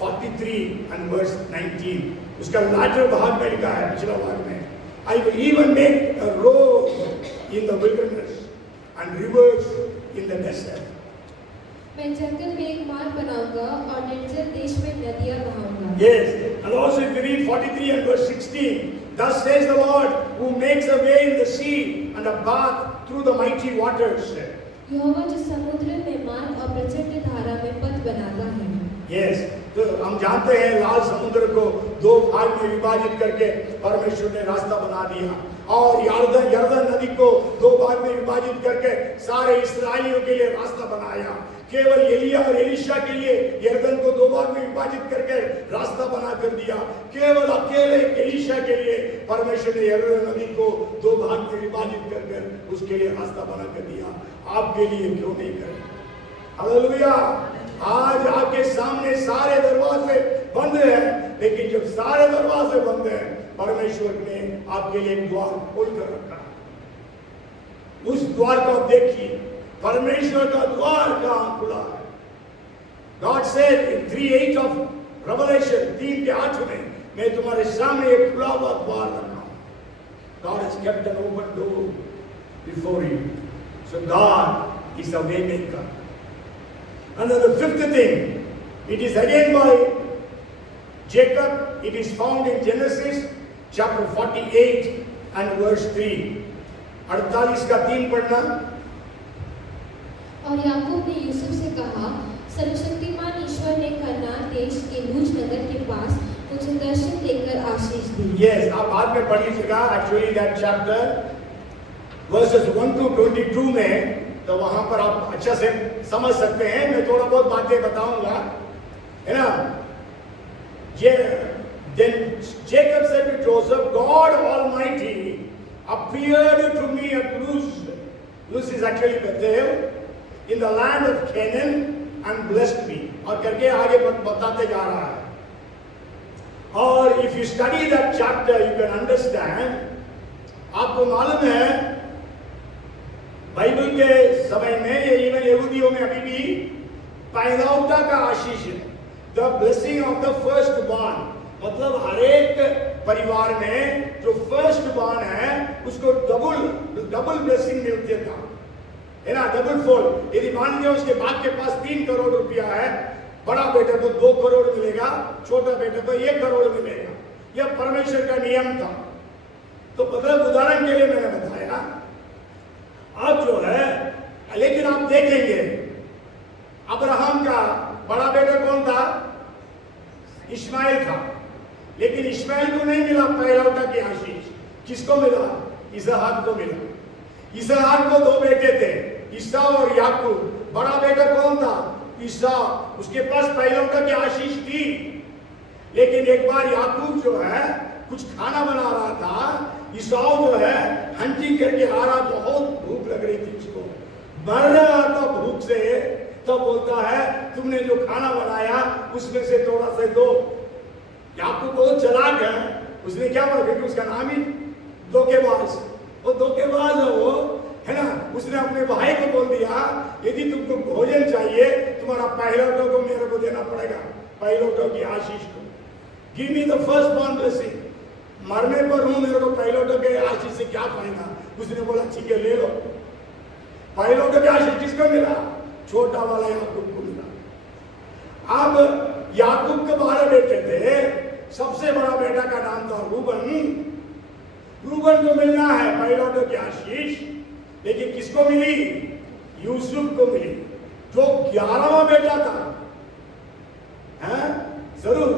43 and verse 19, उसका लाटर भाग में लिखा है, पिछला भाग में, I will even make a road in the wilderness and rivers in the desert. मैं जंगल में एक मार्ग बनाऊंगा और निर्जल देश में नदियां बहाऊंगा. Yes, and also if you read 43 and verse 16, thus says the Lord who makes a way in the sea and a path through the mighty waters. यहोवा जो समुद्र में मार्ग और प्रचंड धारा में पथ बनाता है. Yes, तो हम जानते हैं लाल समुद्र को 2 भाग में विभाजित करके परमेश्वर ने रास्ता बना दिया, और यर्दन नदी को 2 भाग में विभाजित करके सारे इस्राएलियों के लिए रास्ता बनाया. केवल एलिया और एलीशा के लिए यर्दन को 2 भाग में विभाजित करके रास्ता बना कर दिया. केवल अकेले एलीशा के लिए परमेश्वर ने यर्दन नदी को 2 भाग में विभाजित करके उसके लिए रास्ता बना कर दिया. आपके लिए क्यों नहीं करें? हालेलुया. आज आपके सामने सारे दरवाजे बंद हैं, लेकिन जब सारे दरवाजे बंद हैं, परमेश्वर ने आपके लिए द्वार खोल कर रखा. उस द्वार को आप देखिए, परमेश्वर का द्वार कहां खुला है. God said in 3:8 of Revelation, 3:8 में, मैं तुम्हारे सामने एक खुला हुआ द्वार रखा हूं. God has kept an open door before you. So God is a way maker. And then the 5th thing, it is again by Jacob. It is found in Genesis chapter 48 and verse 3. 48 का 3 पढ़ना. और याकूब ने यूसुफ से कहा, सर्वशक्तिमान ईश्वर ने कनान देश के लूज नगर के पास मुझे दर्शन देकर आशीष दी. Yes, आप बाद में पढ़ लीजिएगा. Actually that chapter verses 1 to 22 में, तो वहां पर आप अच्छा से समझ सकते हैं. मैं थोड़ा बहुत बातें बताऊंगा, है ना. Then Jacob said to Joseph, God Almighty appeared to me at Luz. Luz is actually Bethel in the land of Canaan and blessed me. और करके आगे बताते जा रहा है. और if you study that chapter, you can understand. आपको मालूम है बाइबल के समय में, ये इवन यहूदियों में अभी भी पैदाउता का आशीष है. The blessing of the first born, मतलब हर एक परिवार में जो फर्स्ट बॉर्न है उसको डबल ब्लेसिंग मिलते था, है ना, डबल फोल्ड. यदि मान लीजिए उसके बाप के पास 3 करोड़ रुपया है, बड़ा बेटा को 2 करोड़ मिलेगा, छोटा बेटा को 1 करोड़ मिलेगा. यह परमेश्वर का नियम था. तो मतलब उदाहरण के लिए मैंने बताया. अब जो है, लेकिन आप देखेंगे अब्राहम का बड़ा बेटा कौन था? इस्माइल था। लेकिन इस्माइल को नहीं मिला पहलौठा की आशीष। किसको मिला? इसहाक को मिला। इसहाक को दो बेटे थे, ईसा और याकूब। बड़ा बेटा कौन था? ईसा। उसके पास पहलौठा की आशीष थी। लेकिन एक बार याकूब जो है कुछ खाना बना रहा था, ईसाऊ जो है हंटिंग करके आ रहा, बहुत भूख लग रही थी उसको, मर रहा था भूख से। तब बोलता है तुमने जो खाना बनाया उसमें से थोड़ा सा दो। याकूब बहुत चालाक है, उसने क्या बोला, क्योंकि उसका नाम ही धोखेबाज, वो धोखेबाज है वो, है ना। उसने अपने भाई को बोल दिया यदि तुमको भोजन चाहिए तुम्हारा पहलौठा को मेरे को देना पड़ेगा, पहलौठा की आशीष को। Give me the first born blessing. मरने पर हूं, मेरे को पहलौठा के आशीष से क्या फायदा? उसने बोला ठीक है ले लो। पहलौठा की आशीष किसको मिला? छोटा वाला याकूब को मिला। अब याकूब के 12 बेटे थे, सबसे बड़ा बेटा का नाम था रूबन। रूबन को मिलना है पहलौठा की आशीष, लेकिन किसको मिली? यूसुफ को मिली, जो 11वां बेटा था। जरूर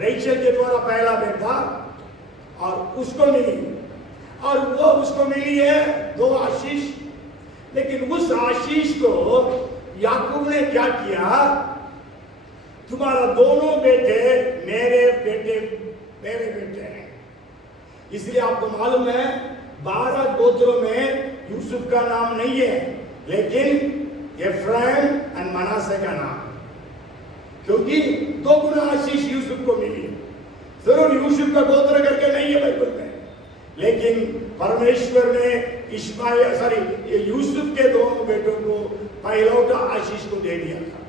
रेचल के द्वारा पहला बेटा, और उसको मिली, और वो उसको मिली है 2 आशीष। लेकिन उस आशीष को याकूब ने क्या किया? तुम्हारा दोनों बेटे मेरे बेटे हैं। इसलिए आपको मालूम है 12 गोत्रों में यूसुफ का नाम नहीं है, लेकिन एफ्राइम और मनासे का नाम, क्योंकि 2 गुना आशीष यूसुफ को मिली। जरूर यूसुफ का गोत्र करके नहीं है बाइबल में, लेकिन परमेश्वर ने यूसुफ के दोनों बेटों को पहलौठा आशीष को दे दिया था।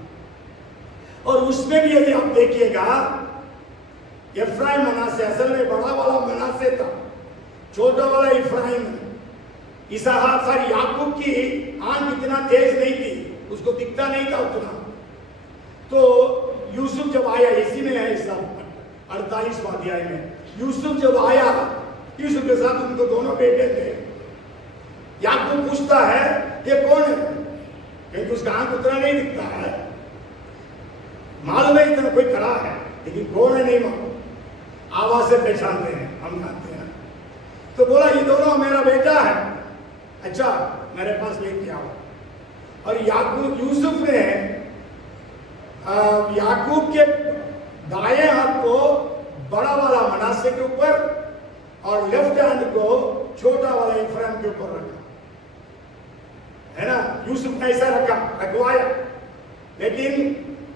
और उसमें भी यदि आप देखिएगा, एफ्राइम मनासे, असल में बड़ा वाला मनासे था, छोटा वाला इफ्राइम। इसहाक याकूब की आंख इतना तेज नहीं थी, उसको दिखता नहीं था उतना। तो यूसुफ जब आया, इसी में है इस 48वां अध्याय में, यूसुफ जब आया, यूसुफ के साथ उनको दोनों बेटे थे। याकूब पूछता है ये कौन है, क्योंकि उसका आंख उतना नहीं दिखता है, मालूम है इतना कोई खड़ा है, लेकिन कौन है नहीं मालूम, आवाज से पहचानते हैं, हम जानते हैं। तो बोला ये दोनों मेरा बेटा है, अच्छा मेरे पास लेके आओ। और याकूब, यूसुफ ने याकूब के दाएं हाथ को बड़ा वाला मनासे के ऊपर और लेफ्ट हैंड को छोटा वाला इफ्राइम के ऊपर रखा, है ना। यूसुफ ने ऐसा रखवाया, लेकिन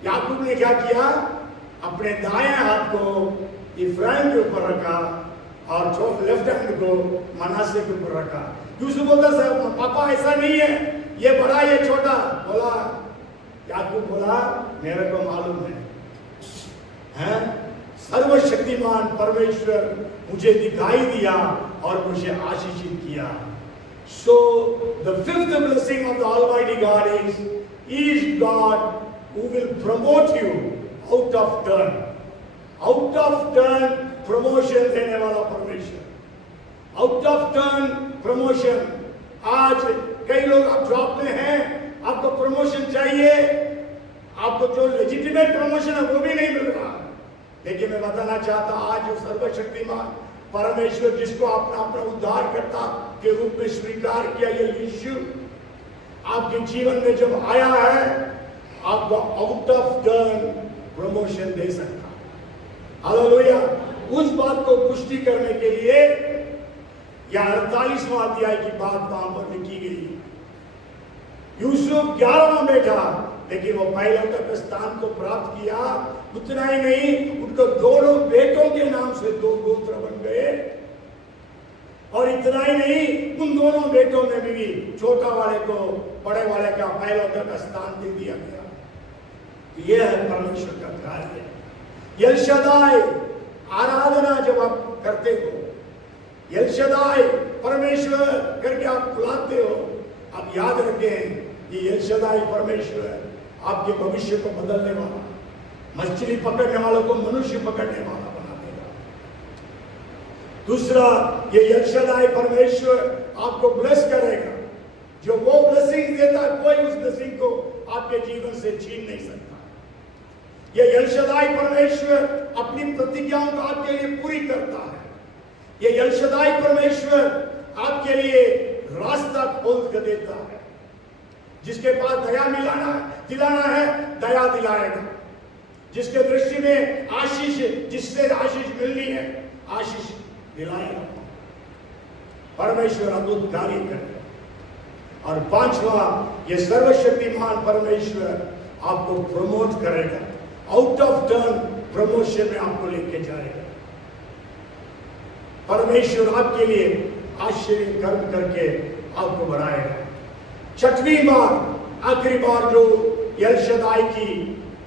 याकूब ने क्या किया? अपने दाएं हाथ को इफ्राइम के ऊपर रखा और लेफ्ट हैंड को मनासे के ऊपर रखा। यूसुफ बोलता सर पापा ऐसा नहीं है, ये बड़ा ये छोटा। बोला याकूब बोला मेरे को मालूम है, सर्वशक्तिमान परमेश्वर मुझे दिखाई दिया और मुझे आशीषित किया। So the 5th blessing of the Almighty God is God who will promote you out of turn. Out of turn promotion देने वाला परमेश्वर, out of turn promotion। आज कई लोग आप जॉब में हैं, आपको प्रमोशन चाहिए, आपको जो लेजिटिमेट प्रमोशन है वो भी नहीं मिल रहा। लेकिन मैं बताना चाहता आज जो सर्वशक्तिमान परमेश्वर, जिसको आपने अपना उद्धारकर्ता के रूप में स्वीकार किया, ये यीशु आपके जीवन में जब आया है, आपको आउट ऑफ टर्न प्रमोशन दे सकता है। हालेलुया। उस बात को पुष्टि करने के लिए यह 48वां अध्याय की बात वहां पर लिखी गई है। यूसुफ 11वां बेटा, लेकिन वो पहलौठा के स्थान को प्राप्त किया। उतना ही नहीं, उनको दोनों बेटों के नाम से 2 गोत्र बन गए। और इतना ही नहीं, उन दोनों बेटों में भी छोटा वाले को बड़े वाले का पहलौठा का स्थान दे दिया गया। तो यह है परमेश्वर का कार्य। एल शदाई आराधना जब आप करते हो, एल शदाई परमेश्वर करके आप बुलाते हो, आप याद रखें ये एल शदाई परमेश्वर आपके भविष्य को बदलने वाला, मछली पकड़ने वालों को मनुष्य पकड़ने वाला बना देगा। दूसरा, ये एल शदाई परमेश्वर आपको ब्लेस करेगा। जो वो ब्लेसिंग देता है, कोई उस ब्लेसिंग को आपके जीवन से छीन नहीं सकता। ये एल शदाई परमेश्वर अपनी प्रतिज्ञाओं को आपके लिए पूरी करता है। ये एल शदाई परमेश्वर आपके लिए रास्ता खोल कर देता है। जिसके पास दया दिलाना है दया दिलाएगा। जिसके दृष्टि में आशीष, जिससे आशीष मिलनी है आशीष दिलाएगा। परमेश्वर अद्भुत कार्य करेगा। और पांचवा, ये सर्वशक्तिमान परमेश्वर आपको प्रमोट करेगा, आउट ऑफ टर्न प्रमोशन में आपको लेके जाएगा। परमेश्वर आपके लिए आश्चर्य कर्म करके आपको बढ़ाएगा। छठवीं बार, आखिरी बार जो एल शदाई की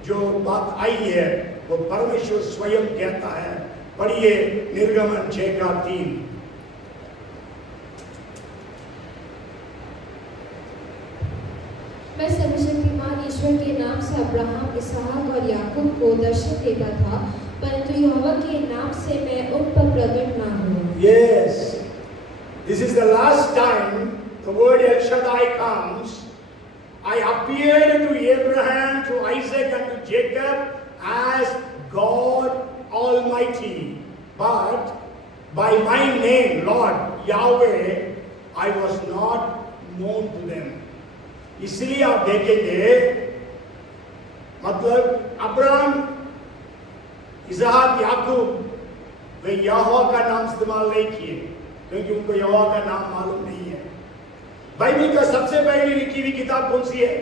जो बात आई है वो परमेश्वर स्वयं कहता है। पढ़िए निर्गमन 6:3। मैं सर्वशक्तिमान ईश्वर के नाम से अब्राहम, इसहाक और याकूब को दर्शन देता था, परंतु यहोवा के नाम से मैं उन पर प्रकट ना हुआ। Yes, this is the last time the word El Shaddai comes. I appeared to Abraham, to Isaac and to Jacob as God Almighty, but by my name, Lord Yahweh, I was not known to them. इसलिए आप देखेंगे, मतलब अब्राहम, इसहाक, याकूब वे यहोवा का नाम इस्तेमाल नहीं किए क्योंकि उनको यहोवा का नाम मालूम नहीं है। बाइबल का सबसे पहली लिखी हुई किताब कौन सी है?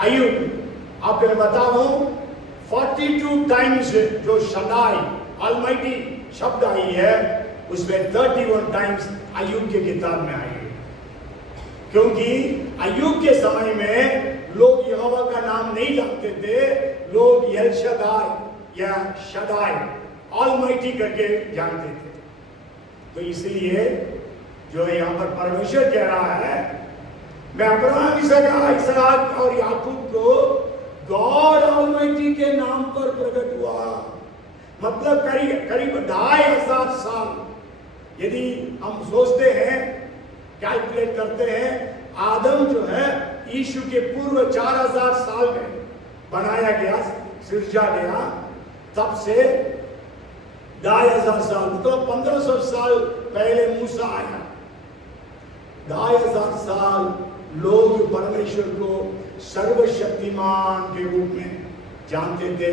अय्यूब। आपको मैं बताऊं 42 टाइम्स जो शदाई ऑलमाइटी शब्द आई है उसमें 31 टाइम्स अय्यूब की किताब में आई है। क्योंकि अय्यूब के समय में लोग यहोवा का नाम नहीं जानते थे, लोग एल शदाई या शदाई ऑलमाइटी करके जानते थे। तो इसलिए जो यहाँ पर परमेश्वर कह रहा है, मैं अब्राहम, इसहाक और याकूब को गॉड ऑलमाइटी के नाम पर प्रकट हुआ। मतलब करीब 2500 साल यदि हम सोचते हैं, कैलकुलेट करते हैं, आदम जो है यीशु के पूर्व 4000 साल में बनाया गया, सृजा गया, तब से 2500 साल मतलब 1500 साल पहले मूसा आया। 2500 साल लोग परमेश्वर को सर्वशक्तिमान के रूप में जानते थे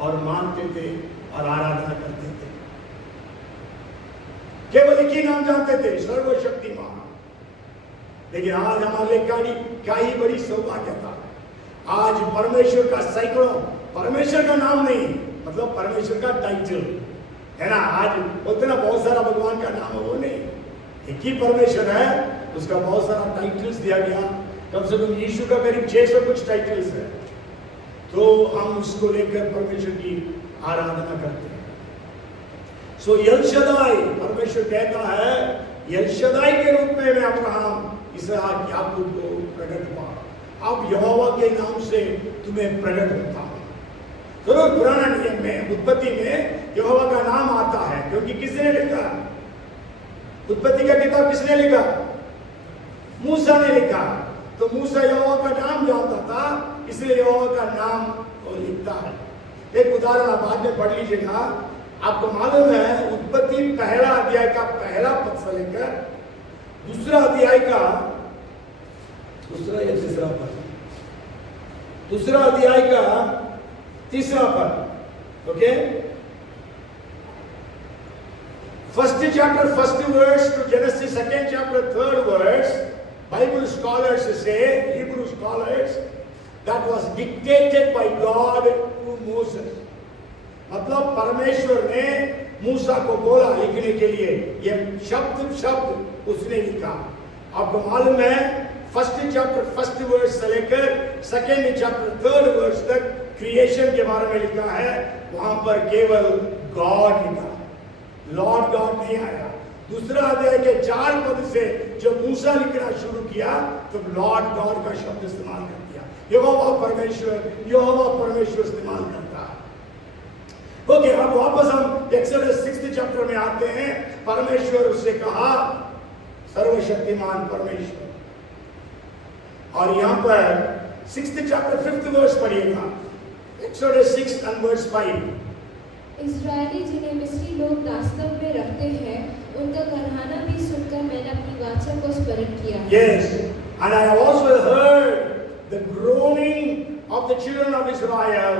और मानते थे और आराधना करते थे। केवल एक ही नाम जानते थे, सर्वशक्तिमान। लेकिन आज हमारे लिए क्या ही बड़ी सौभाग्यता। आज परमेश्वर का सैकड़ों, परमेश्वर का नाम नहीं मतलब परमेश्वर का टाइटल है ना। आज बोलते ना बहुत सारा भगवान का नाम है, वो नहीं, एक ही परमेश्वर है, उसका बहुत सारा टाइटल्स दिया गया। कम से कम यीशु का करीब 600 कुछ टाइटल्स है। तो हम उसको लेकर परमेश्वर की आराधना करते हैं। सो एल शदाई, परमेश्वर कहता है एल शदाई के रूप में मैं अब्राहम, इसहाक, याकूब को प्रकट हुआ। अब यहोवा के नाम से तुम्हें प्रकट होता हूं। जरूर पुराना नियम में, उत्पत्ति में यहोवा का नाम आता है, क्योंकि किसने लिखा? उत्पत्ति का किताब किसने लिखा? मूसा ने लिखा। तो मूसा यहोवा का नाम जानता था, इसलिए यहोवा का नाम वो लिखता है। एक उदाहरण आप बाद में पढ़ लीजिएगा। आपको मालूम है उत्पत्ति पहला अध्याय का पहला पद से लेकर दूसरा अध्याय का दूसरा या तीसरा पद, दूसरा अध्याय का तीसरा पद, okay, first chapter first verse to Genesis second chapter third verse, Bible scholars say, Hebrew scholars, that was dictated by God to Moses. मतलब परमेश्वर ने मूसा को बोला लिखने के लिए, ये शब्द उसने लिखा। आपको मालूम है फर्स्ट चैप्टर फर्स्ट वर्स से लेकर सेकेंड चैप्टर थर्ड वर्स तक क्रिएशन के बारे में लिखा है। वहां पर केवल गॉड लिखा, लॉर्ड गॉड नहीं आया। दूसरा अध्याय के 4 पद से जब मूसा लिखना शुरू किया तो लॉर्ड गॉड का शब्द इस्तेमाल कर दिया। यहोवा परमेश्वर इस्तेमाल करता है। ओके, अब वापस हम एक्सोडस 6th चैप्टर में आते हैं। परमेश्वर उससे कहा, सर्वशक्तिमान परमेश्वर, और यहाँ पर 6th chapter 5th verse पढ़िएगा, Exodus 6 and verse 5। इस्राएली जिन्हें मिस्री लोग दास्तव में रखते हैं, उनका करहाना भी सुनकर मैंने अपनी वाचा को स्मरण किया। Yes, and I have also heard the groaning of the children of Israel,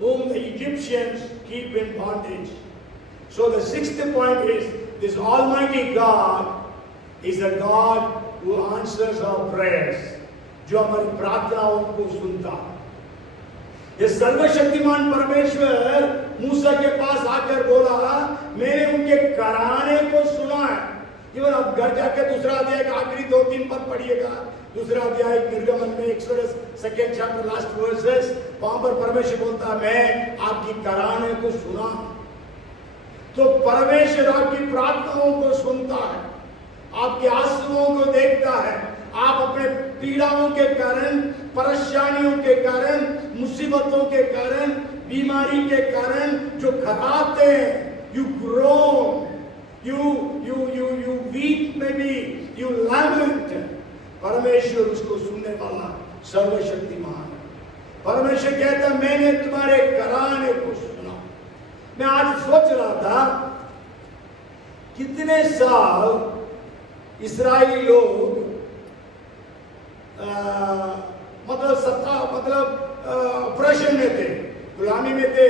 whom the Egyptians keep in bondage. So the 6th point is, this Almighty God is a God who answers our prayers, जो हमारी प्रार्थनाओं को सुनता। ये सर्वशक्तिमान परमेश्वर मूसा के पास आकर बोला, मैंने उनके कराने को सुना है। इवन अब घर जाकर दूसरा अध्याय का आखिरी 2-3 पद पढ़िएगा, दूसरा अध्याय निर्गमन में, exodus 2nd chapter last versus, वहां पर परमेश्वर बोलता है, मैं आपकी कराने को सुना। तो परमेश्वर आपकी प्रार्थनाओं को सुनता है, आपके आंसुओं को देखता है। आप अपने पीड़ाओं के कारण, परेशानियों के कारण, मुसीबतों के कारण, बीमारी के कारण जो खराते हैं, you groan, you weep, maybe you lament। परमेश्वर उसको सुनने वाला सर्वशक्तिमान। परमेश्वर कहता है, मैंने तुम्हारे कराने को सुना। मैं आज सोच रहा था, कितने साल इस्राएली लोग ऑपरेशन में थे, गुलामी में थे,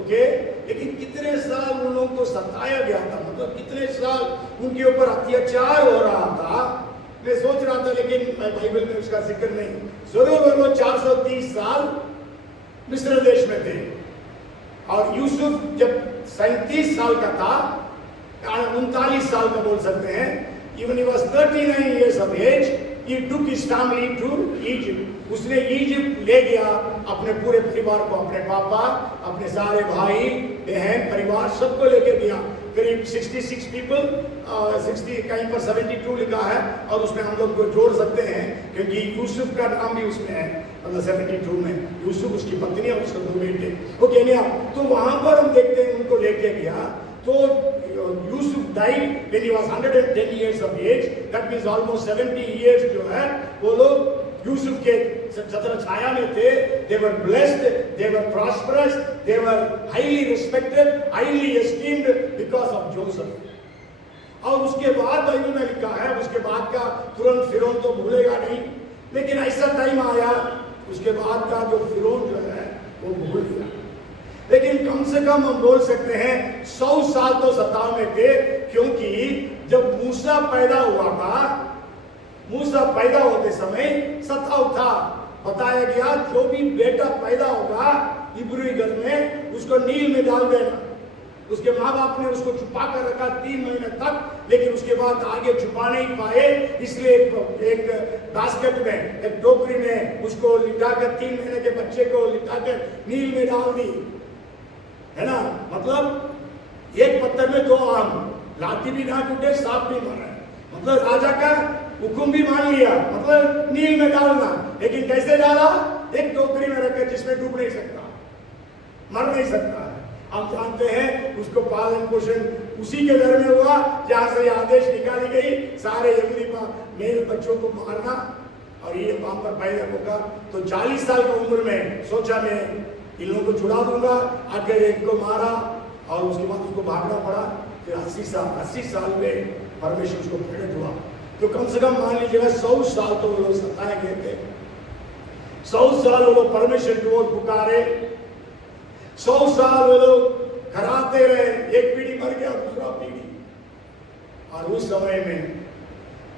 ओके, लेकिन कितने साल उन लोगों को सताया गया था, मतलब कितने साल उनके ऊपर अत्याचार हो रहा था। मैं सोच रहा था, लेकिन बाइबल में उसका जिक्र नहीं। जरूर वो 430 साल मिस्र देश में थे, और यूसुफ जब 37 साल का था, 39 साल का बोल सकते हैं, even he was 39 years of age, he took his family to Egypt। उसने इजिप्ट ले गया अपने पूरे परिवार को, अपने पापा, अपने सारे भाई बहन, परिवार सबको लेके गया। करीब 66 पीपल, 60 कहीं पर 72 लिखा है, और उसमें हम लोग को जोड़ सकते हैं क्योंकि यूसुफ का नाम भी उसमें है, मतलब 72 में यूसुफ, उसकी पत्नी और उसके 2 बेटे, वो केनिया। तो वहां पर हम देखते हैं उनको लेके गया। तो Yusuf died when he was 110 years of age, that means almost 70 years जो है, वो लोग यूसुफ के छत्र छाया में थे। They were blessed, they were prosperous, they were highly respected, highly esteemed because of Joseph। और उसके बाद बाइबल में लिखा है, उसके बाद का तुरंत फिरौन तो भूलेगा नहीं, लेकिन ऐसा टाइम आया उसके बाद का जो फिरौन जो है वो भूल गया। लेकिन कम से कम हम बोल सकते हैं 100 साल तो सताव में थे, क्योंकि जब मूसा पैदा हुआ था, मूसा पैदा होते समय सताव था। बताया गया, जो भी बेटा पैदा होगा इब्री घर में, उसको नील में डाल देना। उसके माँ बाप ने उसको छुपा कर रखा 3 महीने तक, लेकिन उसके बाद आगे छुपा नहीं पाए, इसलिए एक बास्केट में, एक टोकरी में उसको लिटाकर, 3 महीने के बच्चे को लिटाकर नील में डाल दी, है ना। मतलब एक पत्थर में 2 आम, लाठी भी ना टूटे, सांप भी मरे। मतलब राजा का हुक्म भी मान लिया, मतलब नील में डालना, लेकिन कैसे डाला? एक टोकरी में रखकर, जिसमें डूब नहीं सकता, मर नहीं सकता है। हम जानते हैं उसको पालन पोषण उसी के घर में हुआ जहां से आदेश निकाली गई, सारे यहूदी मेल बच्चों को मारना, और ये वहां पर पैदा होगा। तो 40 साल की उम्र में सोचा मैं इन लोगों को छुड़ा दूंगा, आगे एक को मारा और उसके बाद उसको भागना पड़ा। फिर 80 साल में परमेश्वर उसको प्रेरित हुआ। तो कम से कम मान लीजिएगा 100 साल तो वो लोग सताए गए थे। 100 साल वो लोग परमेश्वर की ओर पुकारे, 100 साल वो लोग कराते रहे। एक पीढ़ी मर गया, दूसरा पीढ़ी, और उस समय में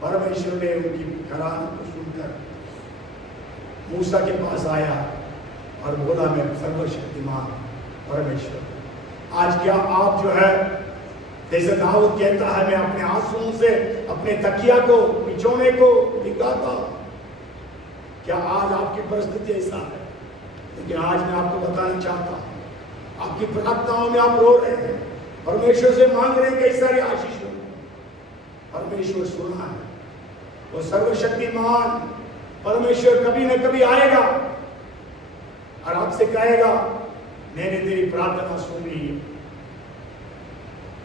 परमेश्वर ने उनकी करार को सुनकर मूसा के पास आया और बोला, मैं सर्वशक्तिमान परमेश्वर। आज क्या आप जो है, जैसे दाऊद कहता है, मैं अपने आंसुओं से अपने तकिया को, बिछौने को भिगाता। क्या आज आपकी परिस्थिति ऐसा है? लेकिन आज मैं आपको बताना चाहता हूं, आपकी प्रार्थनाओं में आप रो रहे हैं, परमेश्वर से मांग रहे हैं कई सारी आशीषों, परमेश्वर सुना है। वो सर्वशक्तिमान परमेश्वर कभी न कभी आएगा और आपसे कहेगा, मैंने तेरी प्रार्थना सुन ली है।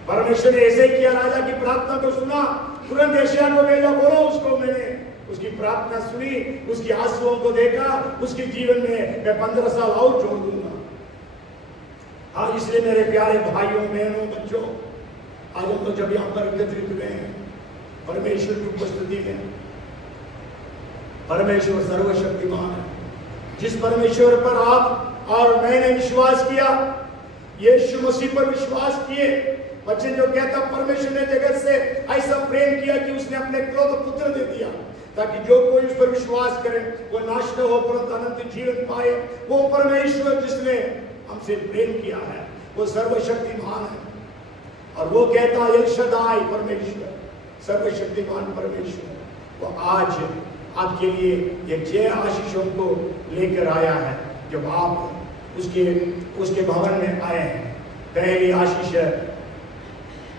परमेश्वर ने ऐसे किया, राजा की प्रार्थना को सुना, तुरंत एशिया को भेजा, बोलो उसको मैंने उसकी प्रार्थना सुनी, उसकी आंसुओं को देखा, उसके जीवन में मैं 15 साल और जोड़ दूंगा। हाँ, इसलिए मेरे प्यारे भाइयों बहनों बच्चों, आज हम लोग जब यहाँ पर एकत्रित हुए हैं परमेश्वर की उपस्थिति में, परमेश्वर सर्वशक्तिमान है, जिस परमेश्वर पर आप और मैंने विश्वास किया, यीशु मसीह पर विश्वास किए। वचन जो कहता परमेश्वर ने जगत से ऐसा प्रेम किया कि उसने अपने इकलौते पुत्र दे दिया, ताकि जो कोई उस पर विश्वास करे वो नाश न हो परंतु अनंत जीवन पाए। वो परमेश्वर जिसने हमसे प्रेम किया है वो सर्वशक्तिमान है, और वो कहता एल शदाई परमेश्वर, सर्वशक्तिमान परमेश्वर, वो आज आपके लिए ये 6 आशीषों को लेकर आया है। जब आप उसके भवन में आए हैं, पहली आशीष है,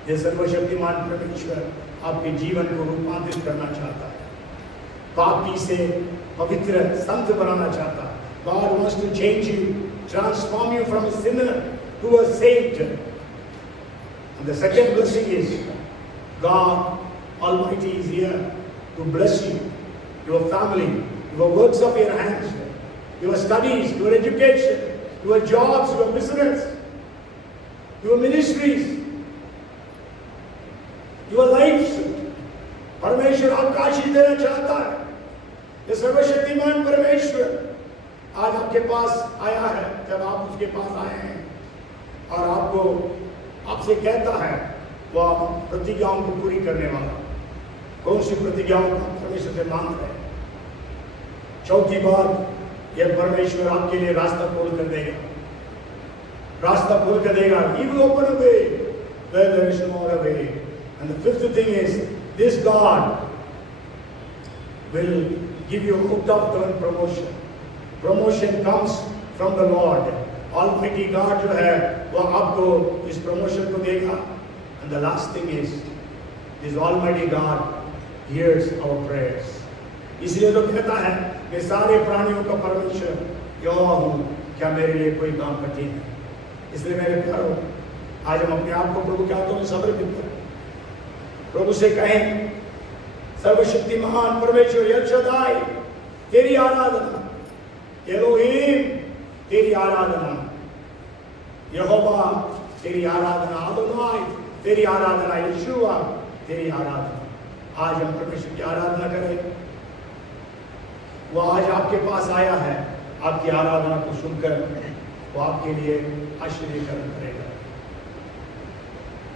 ये सर्वशक्तिमान परमेश्वर आपके जीवन को रूपांतरित करना चाहता है, पापी से पवित्र संत बनाना चाहता है। God wants to change you, transform you from a sinner to a saint. And the second blessing is God Almighty is here to bless you, your family, your works of your hands, your studies, your education, your jobs, your business, your ministries, your lives. परमेश्वर आपको आशीष देना चाहता है। ये सर्वशक्तिमान परमेश्वर आज आपके पास आया है, जब आप उसके पास आए हैं, और आपसे कहता है वो प्रतिज्ञाओं को पूरी करने वाला। कौन सी प्रतिज्ञाओं को परमेश्वर से मांग रहे हैं? चौथी बात, यह परमेश्वर आपके लिए रास्ता खोल कर देगा, रास्ता खोल कर देगा। He will open a way where there is no other way. And the fifth thing is, this God will give you out of turn promotion. Promotion comes from the Lord. Almighty God जो है वो आपको इस promotion को देगा. And the last thing is, this Almighty God hears our prayers. इसलिए तो कहता है कि सारे प्राणियों का परमेश्वर यहोवा हूँ, क्या मेरे लिए कोई काम कठिन है? इसलिए मेरे प्यारों, आज हम अपने आप को प्रभु के हाथों में समर्पित करें, प्रभु से कहें, सर्वशक्तिमान परमेश्वर एल शदाई तेरी आराधना, एलोहीम तेरी आराधना, यहोवा तेरी आराधना, अदोनाई तेरी आराधना, यीशुआ तेरी आराधना। आज हम परमेश्वर की आराधना करें। वो आज आपके पास आया है, आपकी आराधना को सुनकर वो आपके लिए आशीर्वाद करेगा।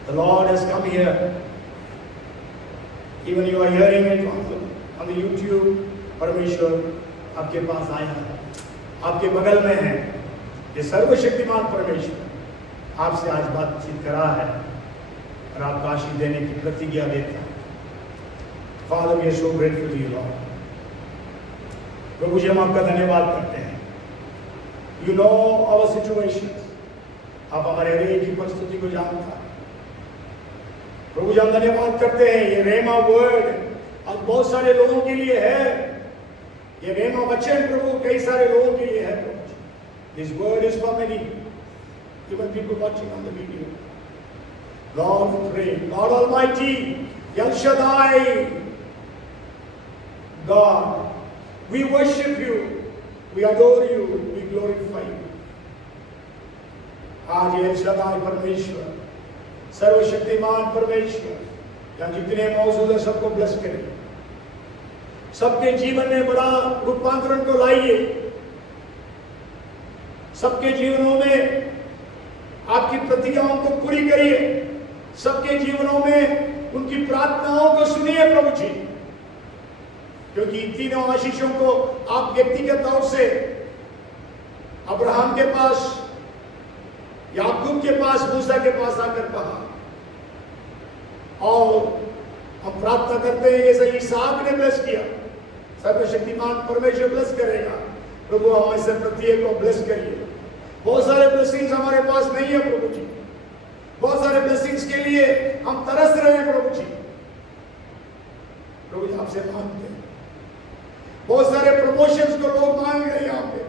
The Lord has come here. Even you are hearing it on the YouTube, परमेश्वर आपके पास आया है, आपके बगल में है। ये सर्वशक्तिमान परमेश्वर आपसे आज बातचीत कर रहा है और आपको आशीष देने की प्रतिज्ञा देता है। Father, we are so grateful to you, Lord. प्रभु जी, हम आपका धन्यवाद करते हैं। You know our situations. आप हमारे हर एक की परिस्थिति को जानता है। प्रभु जी, हम धन्यवाद करते हैं, ये रेमा वर्ड आज बहुत सारे लोगों के लिए है। ये रेमा वचन प्रभु कई सारे लोगों के लिए है। प्रभु जी, this word is for many, even people watching on the video. Lord, we pray, God Almighty, El Shaddai, God, we worship you, we adore you, we glorify you. आज एल शदाई परमेश्वर, सर्वशक्तिमान परमेश्वर, यहाँ जितने मौजूद है सबको ब्लेस करें, सबके जीवन में बड़ा रूपांतरण को लाइए, सबके जीवनों में आपकी प्रतिज्ञाओं को पूरी करिए, सबके जीवनों में उनकी प्रार्थनाओं को सुनिए प्रभु जी, क्योंकि तीनों आशीषों को आप व्यक्तिगत तौर से अब्राहम के पास, याकूब के पास, मूसा के पास आकर कहा, और हम प्रार्थना करते हैं जैसे इसहाक ने ब्लेस किया, सर्वशक्तिमान परमेश्वर ब्लेस करेगा। प्रभु हम ऐसे प्रत्येक को ब्लेस करिए। बहुत सारे ब्लेसिंग्स हमारे पास नहीं है प्रभु जी, बहुत सारे ब्लेसिंग्स के लिए हम तरस रहे हैं प्रभु जी। प्रभु जी आपसे मांगते हैं, बहुत सारे प्रमोशंस को लोग मांग रहे हैं यहाँ पे,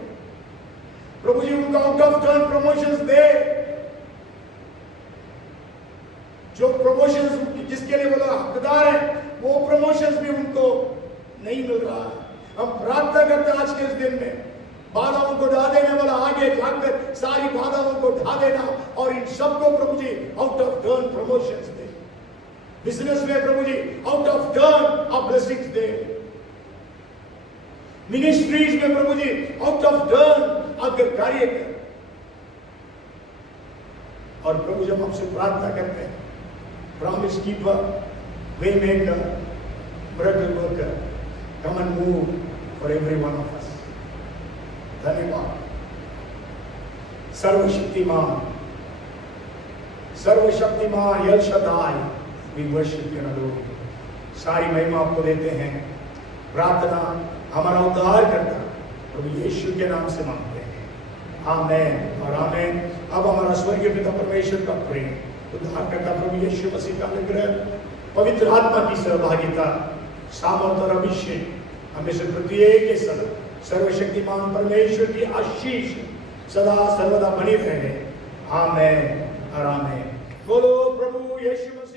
प्रभु जी उनको आउट ऑफ टर्न प्रमोशंस दे, जो प्रमोशंस जिसके लिए बोला हकदार है वो प्रमोशंस भी उनको नहीं मिल रहा है। हम प्रार्थना करते हैं आज के इस दिन में, बाधाओं को ढा देने वाला आगे जाकर सारी बाधाओं को ढा देना और इन सबको प्रभु जी आउट ऑफ टर्न प्रमोशंस दे। बिजनेस में प्रभु जी आउट ऑफ टर्न आप ब्लेसिंग्स दे। मिनिस्ट्रीज में प्रभु जी आउट ऑफ टर्न आकर कार्य कर। और प्रभु जब हमसे प्रार्थना करते हैं, promise keeper, way maker, miracle worker, come and move for every one of us. धन्यवाद। सर्वशक्तिमान, सर्वशक्तिमान El Shaddai, we worship you and adore you. सारी महिमा आपको देते हैं। प्रार्थना हमारा उद्धार करता प्रभु यीशु के नाम से मांगते हैं, आमेन और आमेन। अब हमारा स्वर्गीय पिता परमेश्वर का प्रेम, उद्धार करता प्रभु यीशु मसीह का अनुग्रह, पवित्र आत्मा की सहभागिता, सामर्थ और अभिषेक हमें से प्रत्येक के साथ सर्वशक्तिमान परमेश्वर की आशीष सदा सर्वदा बनी रहे। आमेन और आमेन। बोलो प्रभु यीशु मसीह।